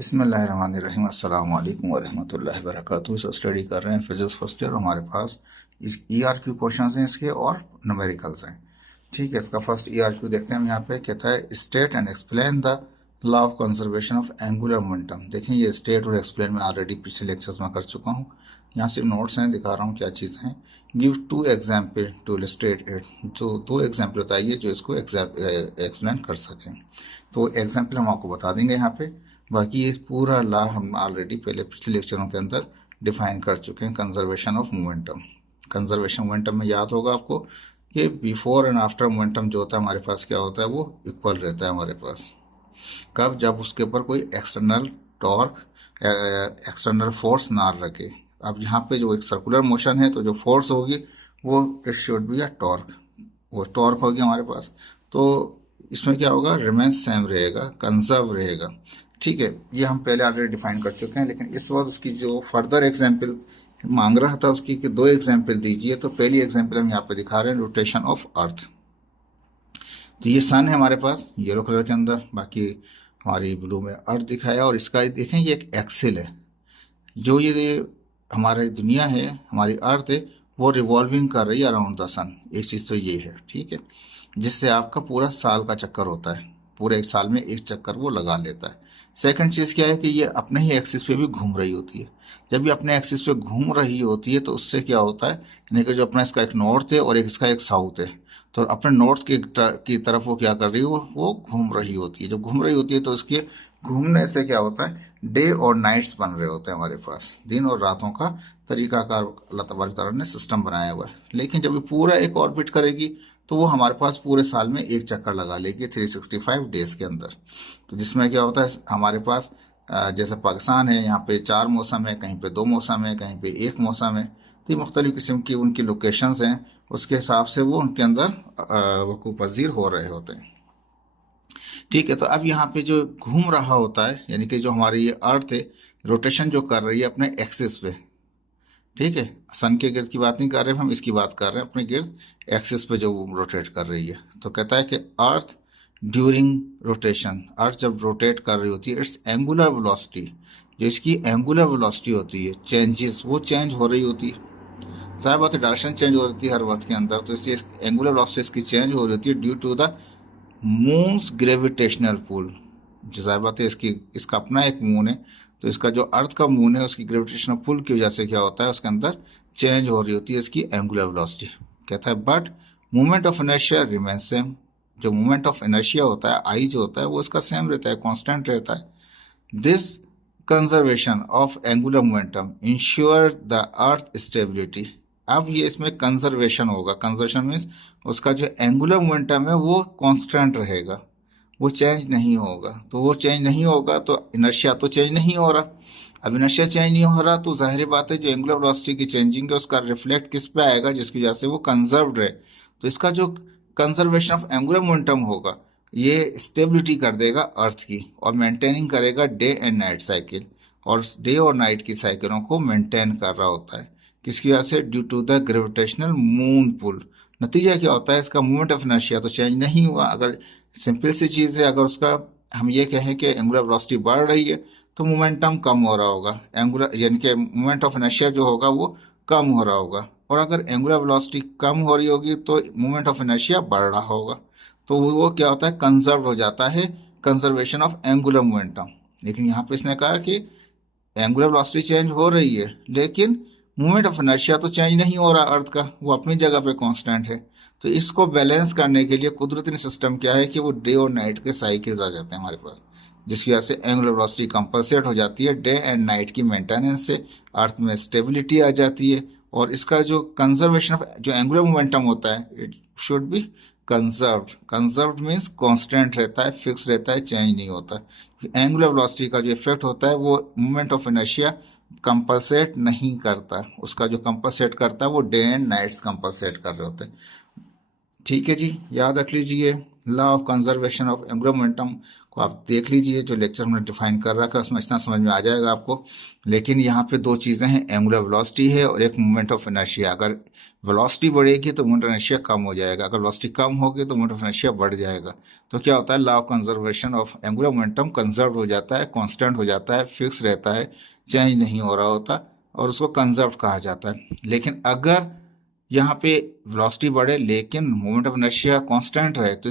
बिस्मिल्लाहिर्रहमानिर्रहीम अस्सलाम वालेकुम वरहमतुल्लाहि वबरकातुहू। इस स्टडी कर रहे हैं फिजिक्स फर्स्ट ईयर। हमारे पास इस ERQ क्वेश्चंस हैं इसके और न्यूमेरिकल्स हैं। ठीक है, इसका फर्स्ट ERQ देखते हैं। हम यहाँ पे कहता है state and explain the law of conservation of angular momentum. देखें ये स्टेट और एक्सप्लेन में ऑलरेडी पिछले लेक्चर्स में कर चुका हूँ। यहाँ सिर्फ नोट्स हैं, दिखा रहा हूँ क्या चीज़ हैं। Give 2 example to illustrate it. जो 2 एग्जाम्पल बताइए जो इसको एक्सप्लेन कर सकें। तो एग्जाम्पल हम आपको बता देंगे यहाँ पे। बाकी ये पूरा लॉ हम ऑलरेडी पहले पिछले लेक्चरों के अंदर डिफाइन कर चुके हैं। Conservation of momentum, conservation momentum में याद होगा आपको कि बिफोर एंड आफ्टर मोमेंटम जो होता है हमारे पास क्या होता है, वो इक्वल रहता है हमारे पास। कब? जब उसके ऊपर कोई एक्सटर्नल टॉर्क, एक्सटर्नल फोर्स ना रखे। अब यहाँ पे जो एक सर्कुलर मोशन है तो जो फोर्स होगी वो it should be a torque, वो टॉर्क होगी हमारे पास। तो इसमें क्या होगा, रिमेन सेम रहेगा, कंजर्व रहेगा। ठीक है, ये हम पहले ऑलरेडी डिफाइन कर चुके हैं। लेकिन इस वक्त उसकी जो फर्दर एग्जाम्पल मांग रहा था उसकी कि 2 एग्जाम्पल दीजिए। तो पहली एग्जाम्पल हम यहाँ पे दिखा रहे हैं, रोटेशन ऑफ अर्थ। तो ये सन है हमारे पास येलो कलर के अंदर, बाकी हमारी ब्लू में अर्थ दिखाया। और इसका देखें ये एक एक्सेल है, जो ये हमारी दुनिया है, हमारी अर्थ है, वो रिवॉल्विंग कर रही है अराउंड द सन। एक चीज़ तो ये है, ठीक है, जिससे आपका पूरा साल का चक्कर होता है। पूरे एक साल में एक चक्कर वो लगा लेता है। सेकंड चीज़ क्या है कि ये अपने ही एक्सिस पे भी घूम रही होती है। जब ये अपने एक्सिस पे घूम रही होती है तो उससे क्या होता है, यानी कि जो अपना इसका एक नॉर्थ है और एक इसका एक साउथ है, तो अपने नॉर्थ की तरफ वो क्या कर रही है, वो घूम रही होती है। जब घूम रही होती है तो उसके घूमने से क्या होता है, डे और नाइट्स बन रहे होते हैं हमारे पास। दिन और रातों का तरीकाकार अल्लाह तबारक तआला ने सिस्टम बनाया हुआ है। लेकिन जब ये पूरा एक ऑर्बिट करेगी तो वो हमारे पास पूरे साल में एक चक्कर लगा लेगी 365 डेज के अंदर। तो जिसमें क्या होता है हमारे पास, जैसे पाकिस्तान है, यहाँ पे 4 मौसम है, कहीं पे 2 मौसम है, कहीं पे 1 मौसम है। तो ये मुख्तलिफ किस्म की उनकी लोकेशंस हैं, उसके हिसाब से वो उनके अंदर वकूफ़ पज़ीर हो रहे होते हैं। ठीक है, तो अब यहाँ पे जो घूम रहा होता है, यानी कि जो हमारी ये अर्थ है रोटेशन जो कर रही है अपने एक्सिस पे, ठीक है, सन के गिर्द की बात नहीं कर रहे हम, इसकी बात कर रहे हैं अपने गिर्द एक्सिस पे जो रोटेट कर रही है। तो कहता है कि अर्थ ड्यूरिंग रोटेशन, अर्थ जब रोटेट कर रही होती है, इट्स एंगुलर वेलोसिटी, जो इसकी एंगुलर वेलोसिटी होती है, चेंजेस, वो चेंज हो रही होती है। ज़ाहिर बात है डायरेक्शन चेंज हो रही है हर वक्त के अंदर, तो इसलिए एंगुलर वेलोसिटी इसकी चेंज हो रही होती है due to the moon's gravitational pull. जो ज़ाहिर बात है इसका अपना एक मून है, तो इसका जो अर्थ का मून है उसकी ग्रेविटेशनल पुल की वजह से क्या होता है, उसके अंदर चेंज हो रही होती है इसकी एंगुलर वेलोसिटी। कहता है but moment of inertia remain same. जो मोमेंट ऑफ इनर्शिया होता है, आई जो होता है, वो इसका सेम रहता है, कांस्टेंट रहता है। This conservation of angular momentum ensure the earth stability. अब ये इसमें कंजर्वेशन होगा, कंजर्वेशन मीन्स उसका जो एंगुलर मोमेंटम है वो कांस्टेंट रहेगा, वो चेंज नहीं होगा। तो वो चेंज नहीं होगा तो इनर्शिया तो चेंज नहीं हो रहा। अब इनर्शिया चेंज नहीं हो रहा तो जाहिर बात है जो एंगुलर वेलोसिटी की चेंजिंग है उसका रिफ्लेक्ट किस पे आएगा, जिसकी वजह से वो कंजर्व्ड रहे। तो इसका जो कंजर्वेशन ऑफ एंगुलर मोमेंटम होगा ये स्टेबिलिटी कर देगा अर्थ की, और मेंटेनिंग करेगा डे एंड नाइट साइकिल, और डे और नाइट की साइकिलों को मेंटेन कर रहा होता है। किसकी वजह से? Due to the gravitational moon pull. नतीजा क्या होता है, इसका मूवमेंट ऑफ इनर्शिया तो चेंज नहीं हुआ। अगर सिंपल सी चीज़ है, अगर उसका हम ये कहें कि एंगुलर वेलोसिटी बढ़ रही है तो मोमेंटम कम हो रहा होगा, एंगुलर यानी कि मोमेंट ऑफ इनर्शिया जो होगा वो कम हो रहा होगा। और अगर एंगुलर वेलोसिटी कम हो रही होगी तो मोमेंट ऑफ इनर्शिया बढ़ रहा होगा। तो वो क्या होता है, कंजर्व हो जाता है, कंजर्वेशन ऑफ एंगुलर मोमेंटम। लेकिन यहाँ पे इसने कहा कि एंगुलर वेलोसिटी चेंज हो रही है लेकिन मूवमेंट ऑफ इनर्शिया तो चेंज नहीं हो रहा अर्थ का, वो अपनी जगह पे कांस्टेंट है। तो इसको बैलेंस करने के लिए कुदरती सिस्टम क्या है कि वो डे और नाइट के साइकिल्स आ जाते हैं हमारे पास, जिसकी वजह से एंगुलर वेलोसिटी कंपनसेट हो जाती है। डे एंड नाइट की मेंटेनेंस से अर्थ में स्टेबिलिटी आ जाती है, और इसका जो कंजर्वेशन ऑफ जो एंगुलर मोमेंटम होता है it should be conserved. Conserved means constant रहता है, फिक्स रहता है, चेंज नहीं होता। एंगुलर वेलोसिटी का जो इफेक्ट होता है वो मूवमेंट ऑफ इनर्शिया कंपलसेट नहीं करता, उसका जो कंपलसेट करता है वो डे एंड नाइट्स कंपलसेट कर रहे होते हैं। ठीक है जी, याद रख लीजिए law of conservation of angular momentum को आप देख लीजिए, जो लेक्चर हमने डिफाइन कर रखा है उसमें इतना समझ में आ जाएगा आपको। लेकिन यहाँ पे 2 चीज़ें हैं, एंगुलर वेलोसिटी है और एक मोमेंट ऑफ इनर्शिया। अगर वेलोसिटी बढ़ेगी तो मोमेंट ऑफ इनर्शिया कम हो जाएगा, अगर वेलोसिटी कम होगी तो मोमेंट ऑफ इनर्शिया बढ़ जाएगा। तो क्या होता है, law of conservation of angular momentum conserve हो जाता है, कांस्टेंट हो जाता है, फिक्स रहता है, चेंज नहीं हो रहा होता, और उसको कंजर्व कहा जाता है। लेकिन अगर यहाँ पे वेलोसिटी बढ़े लेकिन मोमेंट ऑफ इनर्शिया कांस्टेंट रहे तो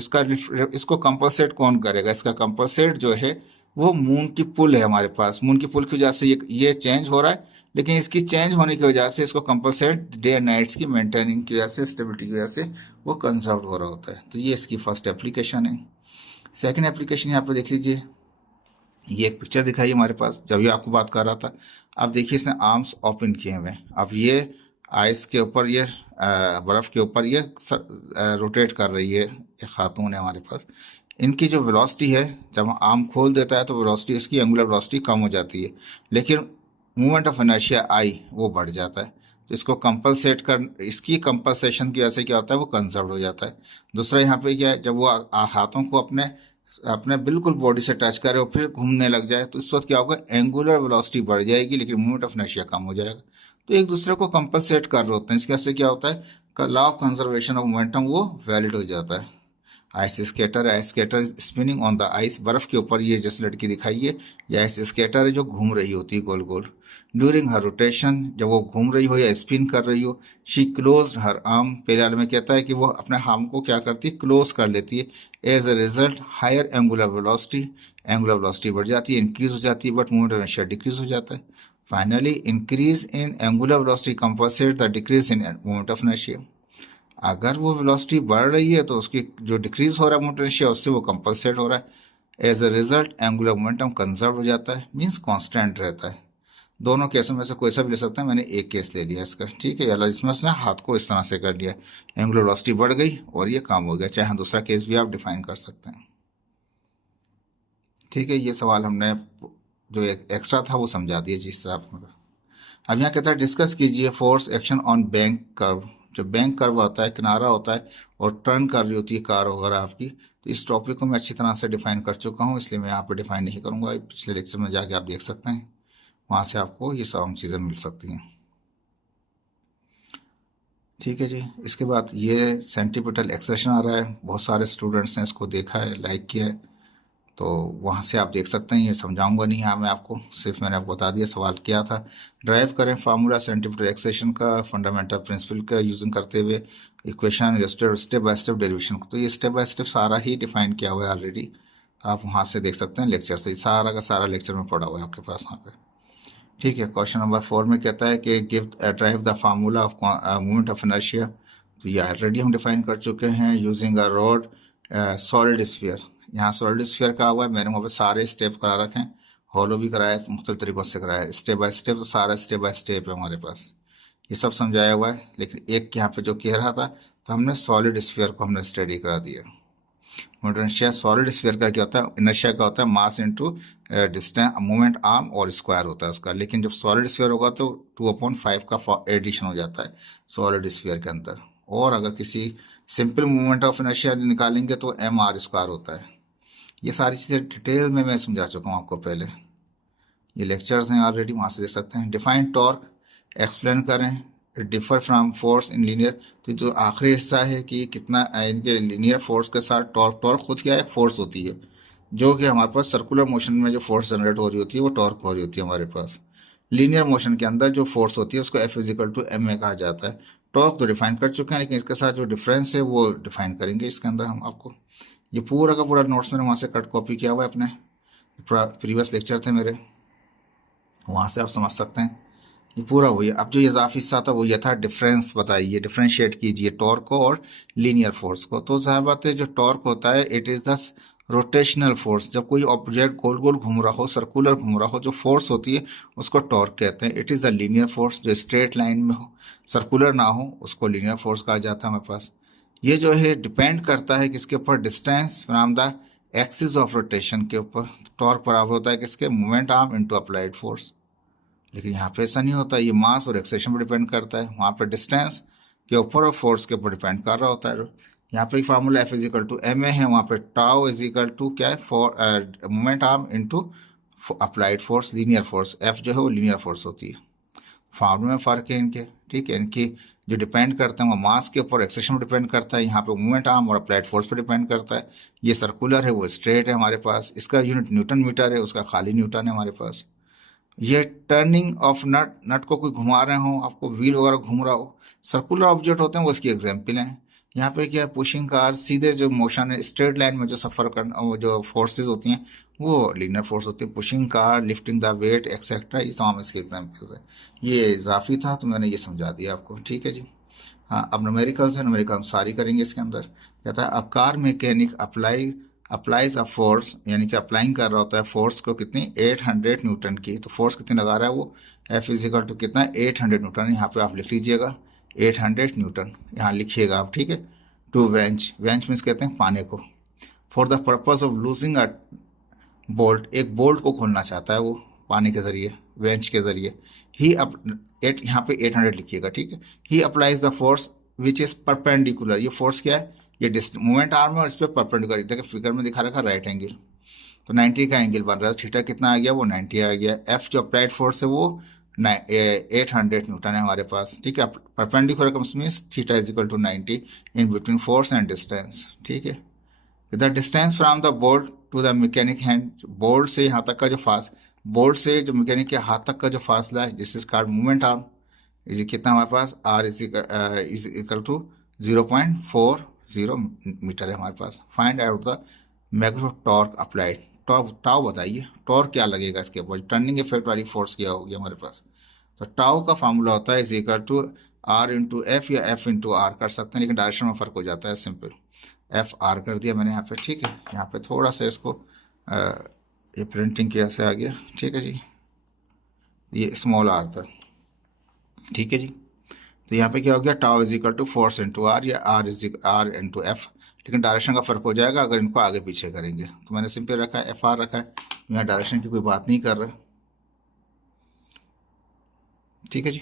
इसको कंपनसेट कौन करेगा? इसका कंपनसेट जो है वो मून की पुल है हमारे पास। मून की पुल की वजह से ये चेंज हो रहा है, लेकिन इसकी चेंज होने की वजह से इसको कंपनसेट डे एंड नाइट्स की मेंटेनिंग की वजह से, स्टेबिलिटी की वजह से वो कंजर्व हो रहा होता है। तो ये इसकी फर्स्ट एप्लीकेशन है। सेकेंड एप्लीकेशन यहाँ पे देख लीजिए, ये एक पिक्चर दिखाई हमारे पास जब ये आपको बात कर रहा था। अब देखिए इसने आर्म्स ओपन किए हुए हैं। अब ये आइस के ऊपर, ये बर्फ के ऊपर ये रोटेट कर रही है, एक खातून है हमारे पास। इनकी जो वेलोसिटी है, जब आर्म खोल देता है तो वेलोसिटी, इसकी एंगुलर वेलोसिटी कम हो जाती है, लेकिन मूवमेंट ऑफ इनर्शिया आई वो बढ़ जाता है। तो इसको कंपलसेट कर, इसकी कंपलसेशन की वजह से क्या होता है, वो कंजर्व हो जाता है। दूसरा यहाँ पे क्या है, जब वो हाथों को अपने अपने बिल्कुल बॉडी से टच करे और फिर घूमने लग जाए तो इस वक्त क्या होगा, एंगुलर वेलोसिटी बढ़ जाएगी लेकिन मूवमेंट ऑफ इनर्शिया कम हो जाएगा। तो एक दूसरे को कंपलसेट कर रहे होते हैं। इसके से क्या होता है, law of conservation of momentum वो वैलिड हो जाता है। Ice skater spinning on the ice, बर्फ के ऊपर ये जैसे लड़की दिखाई है, ये आइस स्केटर है जो घूम रही होती है गोल गोल। ड्यूरिंग हर रोटेशन, जब वो घूम रही हो या स्पिन कर रही हो, शी क्लोज हर आर्म, पहले वाले में कहता है कि वो अपने आर्म को क्या करती है, क्लोज कर लेती है। As a result higher angular velocity बढ़ जाती है, इंक्रीज हो जाती है, but movement of inertia decrease हो जाता है। Finally increase in angular velocity compensate the decrease in movement of inertia. अगर वो वेलोसिटी बढ़ रही है तो उसकी जो डिक्रीज हो रहा है मोमेंट इनर्शिया, उससे वो कंपलसेट हो रहा है। As a result angular momentum conserve हो जाता है, मींस कांस्टेंट रहता है। दोनों केसों में से कोई सा भी ले सकते हैं, मैंने एक केस ले लिया इसका, ठीक है। या इसमें उसने हाथ को इस तरह से कर लिया, एंगुलर वेलोसिटी बढ़ गई और ये कम हो गया। चाहे दूसरा केस भी आप डिफाइन कर सकते हैं, ठीक है। ये सवाल हमने जो एक्स्ट्रा था वो समझा दिया जिस हिसाब से। अब यहाँ कहता है डिस्कस कीजिए force action on bank curve. जो बैंक कर्व होता है, किनारा होता है और टर्न कर रही होती है कार वगैरह आपकी, तो इस टॉपिक को मैं अच्छी तरह से डिफाइन कर चुका हूँ, इसलिए मैं यहाँ पे डिफाइन नहीं करूँगा। पिछले लेक्चर में जाके आप देख सकते हैं, वहाँ से आपको ये सब चीज़ें मिल सकती हैं, ठीक है जी। इसके बाद ये सेंटीपिटल एक्सेशन आ रहा है, बहुत सारे स्टूडेंट्स ने इसको देखा है, लाइक किया है, तो वहाँ से आप देख सकते हैं। ये समझाऊंगा नहीं यहाँ मैं आपको, सिर्फ मैंने आपको बता दिया सवाल क्या था। ड्राइव करें फार्मूला सेंटीमीटर एक्सेशन का फंडामेंटल प्रिंसिपल का यूजिंग करते हुए equation step by step derivation. तो ये स्टेप बाय स्टेप सारा ही डिफाइन किया हुआ है ऑलरेडी, आप वहाँ से देख सकते हैं लेक्चर से, सारा का सारा लेक्चर में पढ़ा हुआ है आपके पास वहाँ पे, ठीक है। क्वेश्चन नंबर 4 में कहता है कि give drive the formula of movement of inertia. तो ये ऑलरेडी हम डिफाइन कर चुके हैं, using a rod solid sphere. यहाँ सॉलिड स्फीयर का हुआ है, मैंने वहाँ पे सारे स्टेप करा रखे हैं, हॉलो भी कराया है, मुख्तलिफ तरीकों से कराया है, स्टेप बाय स्टेप। तो सारा स्टेप बाय स्टेप है हमारे पास, ये सब समझाया हुआ है। लेकिन एक यहाँ पे जो कह रहा था, तो हमने सॉलिड स्फीयर को हमने स्टडी करा दिया। इनर्शिया सॉलिड स्फीयर का क्या होता है, इनर्शिया का होता है mass into distance, moment arm और स्क्वायर होता है उसका। लेकिन जब सॉलिड स्फीयर होगा तो 2/5 का एडिशन हो जाता है सॉलिड स्फीयर के अंदर। और अगर किसी सिंपल मूवमेंट ऑफ इनर्शिया निकालेंगे तो mr² होता है। ये सारी चीज़ें डिटेल में मैं समझा चुका हूँ आपको पहले, ये लेक्चर्स हैं ऑलरेडी, वहाँ से देख सकते हैं। डिफाइन टॉर्क एक्सप्लेन करें, differ from force in linear. तो जो आखिरी हिस्सा है कि कितना इनके लीनियर फोर्स के साथ टॉर्क, टॉर्क खुद क्या है, फोर्स होती है, जो कि हमारे पास सर्कुलर मोशन में जो फोर्स जनरेट हो रही होती है वो टॉर्क हो रही होती है हमारे पास। लीनियर मोशन के अंदर जो फोर्स होती है उसको F=ma कहा जाता है। टॉर्क तो डिफाइन कर चुके हैं, लेकिन इसके साथ जो डिफरेंस है वो डिफाइन करेंगे इसके अंदर हम आपको। ये पूरा का पूरा नोट्स मैंने वहाँ से कट कॉपी किया हुआ है, अपने प्रीवियस लेक्चर थे मेरे, वहाँ से आप समझ सकते हैं। ये पूरा हुई। अब जो इजाफी हिस्सा था वो ये था, डिफरेंस बताइए, डिफरेंशिएट कीजिए टॉर्क को और लीनियर फोर्स को। तो जाहिर बात है जो टॉर्क होता है, it is the rotational force. जब कोई ऑब्जेक्ट गोल गोल घूम रहा हो, सर्कुलर घूम रहा हो, जो फोर्स होती है उसको टॉर्क कहते हैं। It is a linear force. जो स्ट्रेट लाइन में हो, सर्कुलर ना हो, उसको लीनियर फोर्स कहा जाता है हमारे पास। ये जो है डिपेंड करता है किसके ऊपर, distance from the axis of rotation के ऊपर। टॉर्क बराबर होता है किसके, moment arm into applied force. लेकिन यहाँ पे ऐसा नहीं होता, ये मास और एक्सेशन पर डिपेंड करता है। वहाँ पे डिस्टेंस के ऊपर और फोर्स के ऊपर डिपेंड कर रहा होता है। यहाँ पे फार्मूला F=ma है, वहाँ पे टाउ इज क्या है, for moment arm into applied force, linear force. F जो है वो लीनियर फोर्स होती है। फॉर्मूले में फ़र्क है इनके, ठीक है। इनकी जो डिपेंड करते हैं वो मास के ऊपर, एक्सेशन पर डिपेंड करता है, यहाँ पे मूवमेंट आर्म और अप्लाइड फोर्स पर डिपेंड करता है। ये सर्कुलर है, वो स्ट्रेट है हमारे पास, इसका यूनिट न्यूटन मीटर है, उसका खाली न्यूटन है हमारे पास। ये टर्निंग ऑफ नट, नट को कोई घुमा रहे हो, आपको व्हील वगैरह घूम रहा हो, सर्कुलर ऑब्जेक्ट होते हैं, वो इसकी एग्जाम्पल हैं। यहाँ पे क्या है, पुशिंग कार सीधे जो मोशन है स्ट्रेट लाइन में जो सफ़र करना, वो जो फोर्सेज होती हैं वो लीनियर फोर्स होती है। Pushing car, lifting the weight etcetera, ये तमाम इसके एग्जाम्पल्स है। ये इजाफी था तो मैंने ये समझा दिया आपको, ठीक है जी। हाँ, अब न्यूमेरिकल्स है, न्यूमेरिकल हम सारी करेंगे इसके अंदर। कहता है a car mechanic applies a force, यानी कि अप्लाइंग कर रहा होता है फोर्स को, कितनी 800 न्यूटन की। तो फोर्स कितनी लगा रहा है वो, एफ इजिकल टू कितना 800 न्यूटन, यहाँ पे आप लिख लीजिएगा 800 न्यूटन, यहाँ लिखिएगा आप, ठीक है। टू वेंच, वेंच मीन्स कहते हैं पाने को। For the purpose of losing a bolt, एक बोल्ट को खोलना चाहता है वो पानी के जरिए, वेंच के जरिए। ही अप एट, यहाँ पे 800 लिखिएगा, ठीक है। He applies the force which is perpendicular, ये फोर्स क्या है, ये मूवमेंट आर्म है और इस पर परपेंडिकुलर, देखिए फिगर में दिखा रखा राइट एंगल, तो 90 का एंगल बन रहा है। थीटा कितना आ गया, वो 90 आ गया। एफ जो अप्लाइड फोर्स है वो 800 न्यूटन है हमारे पास, ठीक है। Perpendicular comes means theta is equal to 90 in between force and distance, ठीक है। The distance from the bolt to the mechanic hand, bolt से यहाँ तक का जो बोल्ट से जो मैकेनिक के हाथ तक का जो फासला है, this is called movement arm, is कितना हमारे पास, r is equal to 0.40 meter है हमारे पास। Find out the magnetic torque applied, tau बताइए, टॉर्क क्या लगेगा इसके ऊपर, टर्निंग इफेक्ट वाली फोर्स क्या होगी हमारे पास। तो टाउ का फार्मूला होता है is equal to R into F या एफ इंटू आर कर सकते हैं, लेकिन डायरेक्शन में फर्क हो जाता है, सिंपल। एफ आर कर दिया मैंने यहाँ पे, ठीक है। यहाँ पे थोड़ा सा इसको ये प्रिंटिंग की ऐसे आ गया, ठीक है जी, ये स्मॉल आर था, ठीक है जी। तो यहाँ पे क्या हो गया, tau is equal to force into R या आर इंटू एफ, लेकिन डायरेक्शन का फर्क हो जाएगा अगर इनको आगे पीछे करेंगे। तो मैंने सिंपल रखा है एफ आर रखा है, यहाँ डायरेक्शन की कोई बात नहीं कर रहा, ठीक है जी।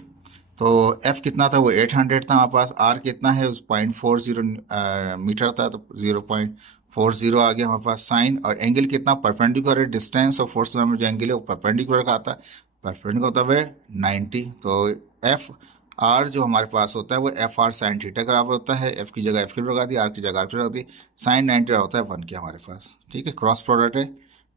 तो एफ कितना था, वो 800 था हमारे पास। आर कितना है, उस 0.40 मीटर था, तो 0.40 आ गया हमारे पास साइन। और एंगल कितना, परपेंडिकुलर है, डिस्टेंस और फोर्स में जो एंगल है वो परपेंडिकुलर का आता है, परपेंडिकुलर होता है 90। तो एफ आर जो हमारे पास होता है वो एफ आर साइन थीटा के बराबर होता है। एफ की जगह एफ की लगा दी, आर की जगह आर की लगा दी, साइन 90 होता है 1 के हमारे पास, ठीक है। क्रॉस प्रोडक्ट है,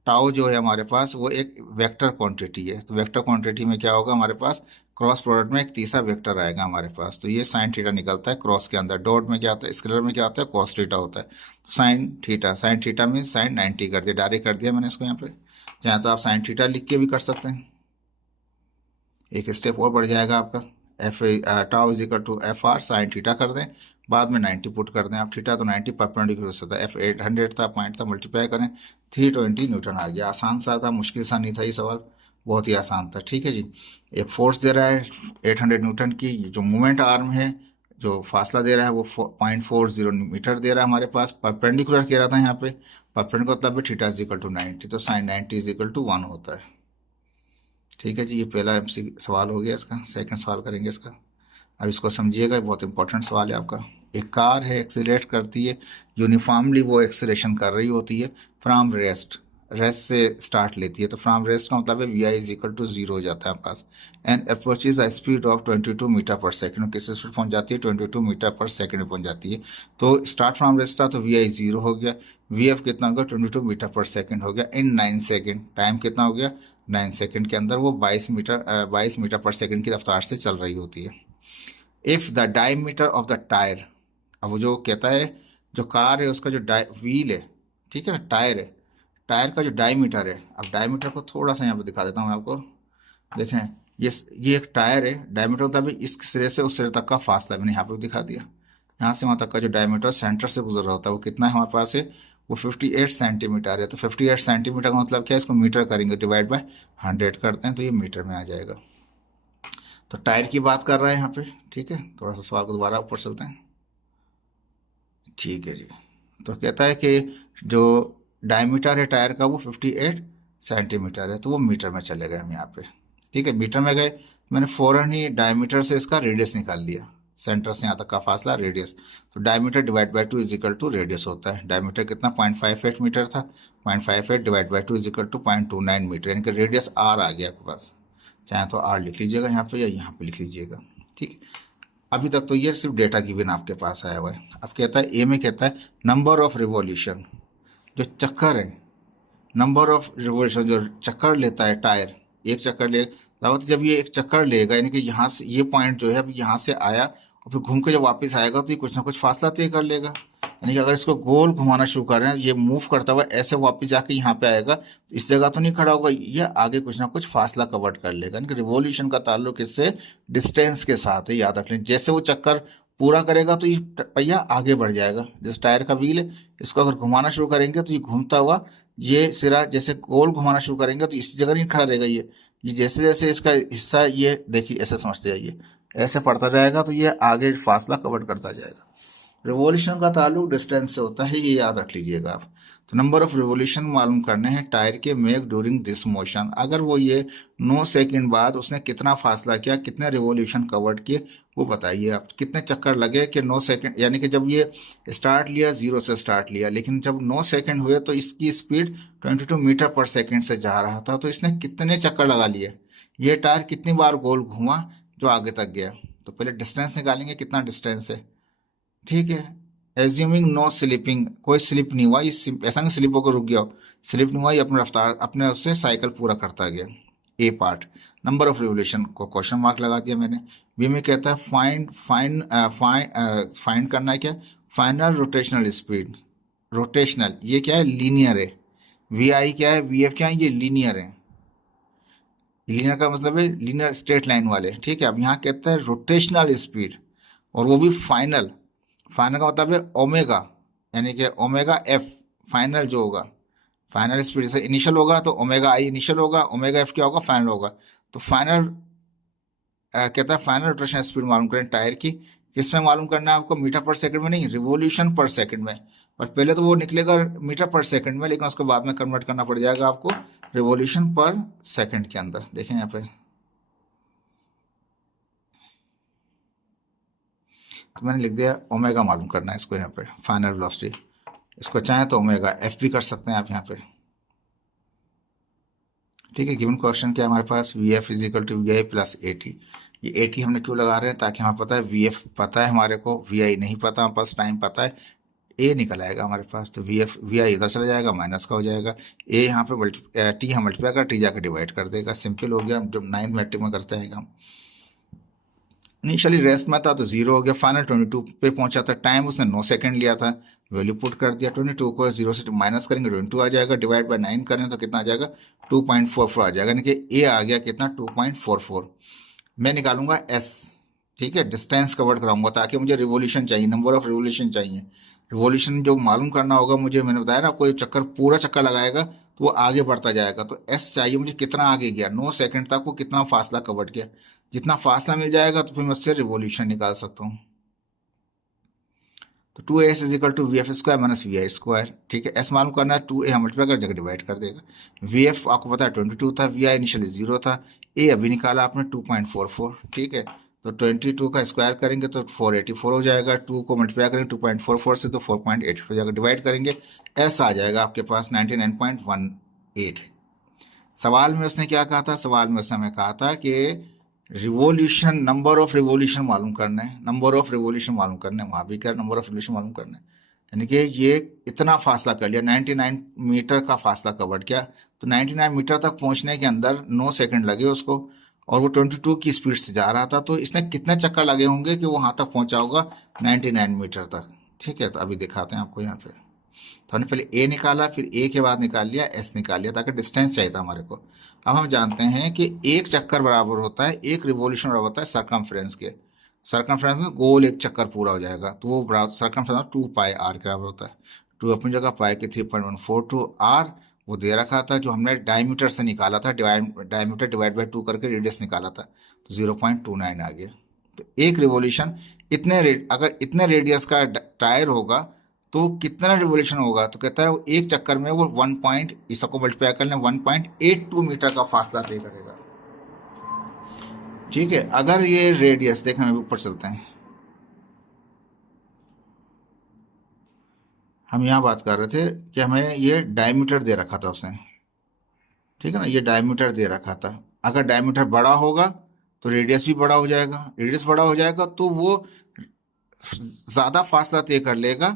टाउ जो है हमारे पास वो एक वेक्टर क्वांटिटी है, तो वेक्टर क्वांटिटी में क्या होगा हमारे पास, क्रॉस प्रोडक्ट में एक तीसरा वेक्टर आएगा हमारे पास, तो ये साइन थीटा निकलता है क्रॉस के अंदर। डॉट में क्या होता है, स्केलर में क्या होता है, कॉस थीटा होता है। साइन थीटा मीन साइन 90 कर दिया, डायरेक्ट कर दिया मैंने इसको यहाँ पे। चाहे तो आप साइन थीटा लिख के भी कर सकते हैं, एक स्टेप और बढ़ जाएगा आपका। F tau is equal to F R sine theta कर दें, बाद में 90 पुट कर दें आप, थीटा तो 90 परपेंडिकुलर से था, एफ 800 था, पॉइंट था, मल्टीप्लाई करें 320 न्यूटन आ गया। आसान सा था, मुश्किल सा नहीं था ये सवाल, बहुत ही आसान था, ठीक है जी। एक फोर्स दे रहा है 800 न्यूटन की, जो मूवमेंट आर्म है, जो फासला दे रहा है वो 0.40 मीटर दे रहा है हमारे पास। परपेंडिकुलर कह रहा था यहाँ पे, परपेंडिकुलर मतलब थीटा इज इक्वल टू 90, तो साइन 90 इज इक्वल टू 1 होता है, ठीक है जी। ये पहला एमसी सवाल हो गया इसका। सेकंड सवाल करेंगे इसका, अब इसको समझिएगा, बहुत इंपॉर्टेंट सवाल है आपका। एक कार है, एक्सीलरेट करती है, यूनिफॉर्मली वो एक्सीलरेशन कर रही होती है फ्रॉम रेस्ट, रेस्ट से स्टार्ट लेती है, तो फ्रॉम रेस्ट का मतलब है v i is equal to 0 हो जाता है आपके पास। And approaches a speed of 22 meter पर सेकंड, किस स्पीड पहुंच जाती है, 22 मीटर पर सेकंड पहुंच जाती है। तो स्टार्ट फ्रॉम रेस्ट था तो वी आई 0 हो गया, वी एफ कितना हो गया, 22 मीटर पर सेकंड हो गया इन 9 सेकंड, टाइम कितना हो गया 9 सेकंड के अंदर वो 22 मीटर पर सेकंड की रफ्तार से चल रही होती है। If the diameter of the tyre, अब वो जो कहता है जो कार है उसका जो व्हील है, ठीक है ना, टायर है, टायर का जो डायमीटर है, अब डायमीटर को थोड़ा सा यहाँ पे दिखा देता हूँ आपको, देखें ये एक टायर है, डायमीटर मतलब इस सिरे से उस सिरे तक का फासला मैंने यहाँ पे दिखा दिया। यहाँ से वहाँ तक का जो डायमीटर सेंटर से गुजर रहा होता है वो कितना है हमारे पास है, वो 58 सेंटीमीटर है। तो 58 सेंटीमीटर का मतलब क्या है, इसको मीटर करेंगे, डिवाइड बाय 100 करते हैं तो ये मीटर में आ जाएगा। तो टायर की बात कर रहा है यहाँ पे, ठीक है। थोड़ा सा सवाल को दोबारा ऊपर चलते हैं, ठीक है जी। तो कहता है कि जो डायमीटर है टायर का वो 58 सेंटीमीटर है, तो वो मीटर में चले गए हम यहाँ पे, ठीक है। मीटर में गए, मैंने फ़ौरन ही डायमीटर से इसका रेडियस निकाल लिया, सेंटर से यहाँ तक का फासला रेडियस, तो diameter divide by 2 is equal to radius होता है। डायमीटर कितना 0.58 मीटर था, 0.58 divide by 2 is equal to 0.29 metre, यानी कि रेडियस आर आ गया आपके पास। चाहे तो आर लिख लीजिएगा यहाँ पे या यहाँ पे लिख लीजिएगा। ठीक, अभी तक तो ये सिर्फ डेटा गिवन आपके पास आया हुआ है। अब कहता है ए में कहता है नंबर ऑफ रिवॉल्यूशन, जो चक्कर है, नंबर ऑफ रिवॉल्यूशन जो चक्कर लेता है टायर, एक चक्कर ले, दावत जब ये एक चक्कर लेगा यानी कि यहाँ से ये पॉइंट जो है अब यहाँ से आया और फिर घूम के जब वापस आएगा तो ये कुछ ना कुछ फासला तय कर लेगा। यानी कि अगर इसको गोल घुमाना शुरू कर रहे हैं, ये मूव करता हुआ ऐसे वापस जाके यहाँ पे आएगा तो इस जगह तो नहीं खड़ा होगा, ये आगे कुछ ना कुछ फासला कवर कर लेगा। यानी कि रिवॉल्यूशन का ताल्लुक इससे डिस्टेंस के साथ है, याद रख लें। जैसे वो चक्कर पूरा करेगा तो ये पहिया आगे बढ़ जाएगा। जैसे टायर का व्हील है, इसको अगर घुमाना शुरू करेंगे तो ये घूमता हुआ ये सिरा जैसे गोल घुमाना शुरू करेंगे तो इसी जगह नहीं खड़ा रहेगा। ये जैसे जैसे इसका हिस्सा ये देखिए ऐसे समझते जाइए, ऐसे पड़ता जाएगा तो ये आगे फासला कवर करता जाएगा। रिवॉल्यूशन का ताल्लुक डिस्टेंस से होता है, ये याद रख लीजिएगा आप। तो नंबर ऑफ रिवॉल्यूशन मालूम करने हैं टायर के मेक ड्यूरिंग दिस मोशन। अगर वो ये 9 सेकंड बाद उसने कितना फासला किया, कितने रिवॉल्यूशन कवर्ड किए, वो बताइए आप। कितने चक्कर लगे कि 9 सेकंड, यानी कि जब ये स्टार्ट लिया 0 से स्टार्ट लिया, लेकिन जब 9 सेकंड हुए तो इसकी स्पीड 22 मीटर पर सेकंड से जा रहा था, तो इसने कितने चक्कर लगा लिए, ये टायर कितनी बार गोल घूमा जो आगे तक गया। तो पहले डिस्टेंस निकालेंगे, कितना डिस्टेंस है। ठीक है, एज्यूमिंग नो स्लिपिंग, कोई स्लिप नहीं हुआ, ये ऐसा नहीं स्लिप होकर रुक गया हो, स्लिप नहीं हुआ, ये अपनी रफ्तार अपने उससे साइकिल पूरा करता गया। ए पार्ट नंबर ऑफ रिवोल्यूशन को क्वेश्चन मार्क लगा दिया मैंने। बी में कहता है फाइंड करना है क्या, फाइनल रोटेशनल स्पीड। रोटेशनल ये क्या है, लीनियर है। वी आई क्या है, वी एफ क्या है, ये लीनियर है। लीनियर का मतलब है लीनियर स्ट्रेट लाइन वाले। ठीक है, अब यहाँ कहता है रोटेशनल स्पीड और वो भी फाइनल। फाइनल का मतलब है ओमेगा, यानी कि ओमेगा एफ फाइनल जो होगा, फाइनल स्पीड जैसे इनिशियल होगा तो ओमेगा आई इनिशियल होगा, ओमेगा एफ क्या होगा, फाइनल होगा। तो फाइनल कहता है फाइनल रोटेशन स्पीड मालूम करें टायर की। किसमें मालूम करना है आपको, मीटर पर सेकंड में नहीं, रिवॉल्यूशन पर सेकंड में। और पहले तो वो निकलेगा मीटर पर सेकंड में, लेकिन उसको बाद में कन्वर्ट करना पड़ जाएगा आपको रिवॉल्यूशन पर सेकंड के अंदर। देखें यहाँ पे, तो मैंने लिख दिया ओमेगा मालूम करना है इसको यहाँ पे, फाइनल वेलोसिटी। इसको चाहे तो ओमेगा एफ भी कर सकते हैं आप यहाँ पे। ठीक है, गिवन क्वेश्चन क्या है हमारे पास, v F is equal to we I plus A t. ये ए टी हमने क्यों लगा रहे हैं, ताकि हमें पता है वी एफ पता है हमारे को, वी आई नहीं पता हमारे पास, टाइम पता है, ए निकल आएगा हमारे पास। तो वी आई इधर चला जाएगा, माइनस का हो जाएगा, ए यहाँ पे टी हम मल्टीप्लाई कर, टी जाकर डिवाइड कर देगा। सिंपल हो गया, जब 9 मैट्रिक में करते हैं हम। इनिशियली रेस्ट में था तो 0 हो गया, फाइनल 22 पे पहुंचा था, टाइम उसने 9 सेकंड लिया था, वैल्यू पुट कर दिया। 22 को 0 से माइनस करेंगे 22 आ जाएगा, डिवाइड बाय 9 करें तो कितना आ जाएगा, 2.44 आ जाएगा। यानी कि ए आ गया कितना, 2.44। मैं निकालूंगा एस। ठीक है, डिस्टेंस कवर कराऊंगा ताकि मुझे रिवॉल्यूशन चाहिए, नंबर ऑफ रिवॉल्यूशन चाहिए। रिवॉल्यूशन जो मालूम करना होगा मुझे, मैंने बताया ना आपको, ये चक्कर पूरा चक्कर लगाएगा तो वो आगे बढ़ता जाएगा। तो एस चाहिए मुझे, कितना आगे गया 9 सेकंड तक, वो कितना फासला कवर किया। जितना फासला मिल जाएगा तो फिर मैं उससे रिवॉल्यूशन निकाल सकता हूँ। तो 2as is equal to V F square minus V I square. ठीक है, एस मालूम करना है, 2a हम मल्टीप्लाई कर देगा, डिवाइड कर देगा। वी एफ आपको पता है 22 था, वी आई इनिशियली 0 था, ए अभी निकाला आपने 2.44। ठीक है, तो 22 का स्क्वायर करेंगे तो 484 हो जाएगा, 2 को मल्टीप्लाई करेंगे 2.44 से तो 4.8 हो जाएगा, डिवाइड करेंगे एस आ जाएगा आपके पास 99.18। सवाल में उसने क्या कहा था, सवाल में उसने हमें कहा था कि रिवॉल्यूशन, नंबर ऑफ रिवॉल्यूशन मालूम करना है, नंबर ऑफ रिवॉल्यूशन मालूम करना है, वहां भी क्या नंबर ऑफ रिवॉल्यूशन मालूम करना है। यानी कि ये इतना फासला कर लिया, 99 मीटर का फासला कवर किया, तो 99 मीटर तक पहुंचने के अंदर 9 सेकंड लगे उसको, और वो 22 की स्पीड से जा रहा था, तो इसने कितने चक्कर लगे होंगे कि वो वहां तक पहुंचा होगा 99 मीटर तक। ठीक है, तो अभी दिखाते हैं आपको यहाँ पे। तो हमने पहले ए निकाला, फिर ए के बाद निकाल लिया एस निकाल लिया, ताकि डिस्टेंस चाहिए था हमारे को। अब हम जानते हैं कि एक चक्कर बराबर होता है, एक रिवॉल्यूशन बराबर होता है सर्कमफ्रेंस के। सर्कमफ्रेंस में गोल एक चक्कर पूरा हो जाएगा, तो वो सर्कमफ्रेंस 2 पाई आर के बराबर होता है। 2 अपनी जगह पाई के 3.142 आर वो दे रखा था, जो हमने डायमीटर से निकाला था, डायमीटर डिवाइड बाई 2 करके रेडियस निकाला था, तो 0.29 आ गया। तो एक रिवॉल्यूशन अगर इतने रेडियस का टायर होगा तो कितना रिवॉल्यूशन होगा, तो कहता है वो एक चक्कर में वो 1 इसको मल्टीप्लाई कर लें 1.82 मीटर का फासला तय करेगा। ठीक है, अगर ये रेडियस देखें, हम ऊपर चलते हैं, हम यहाँ बात कर रहे थे कि हमें ये डायमीटर दे रखा था उसने। ठीक है ना, ये डायमीटर दे रखा था, अगर डायमीटर बड़ा होगा तो रेडियस भी बड़ा हो जाएगा, रेडियस बड़ा हो जाएगा तो वो ज़्यादा फासला तय कर लेगा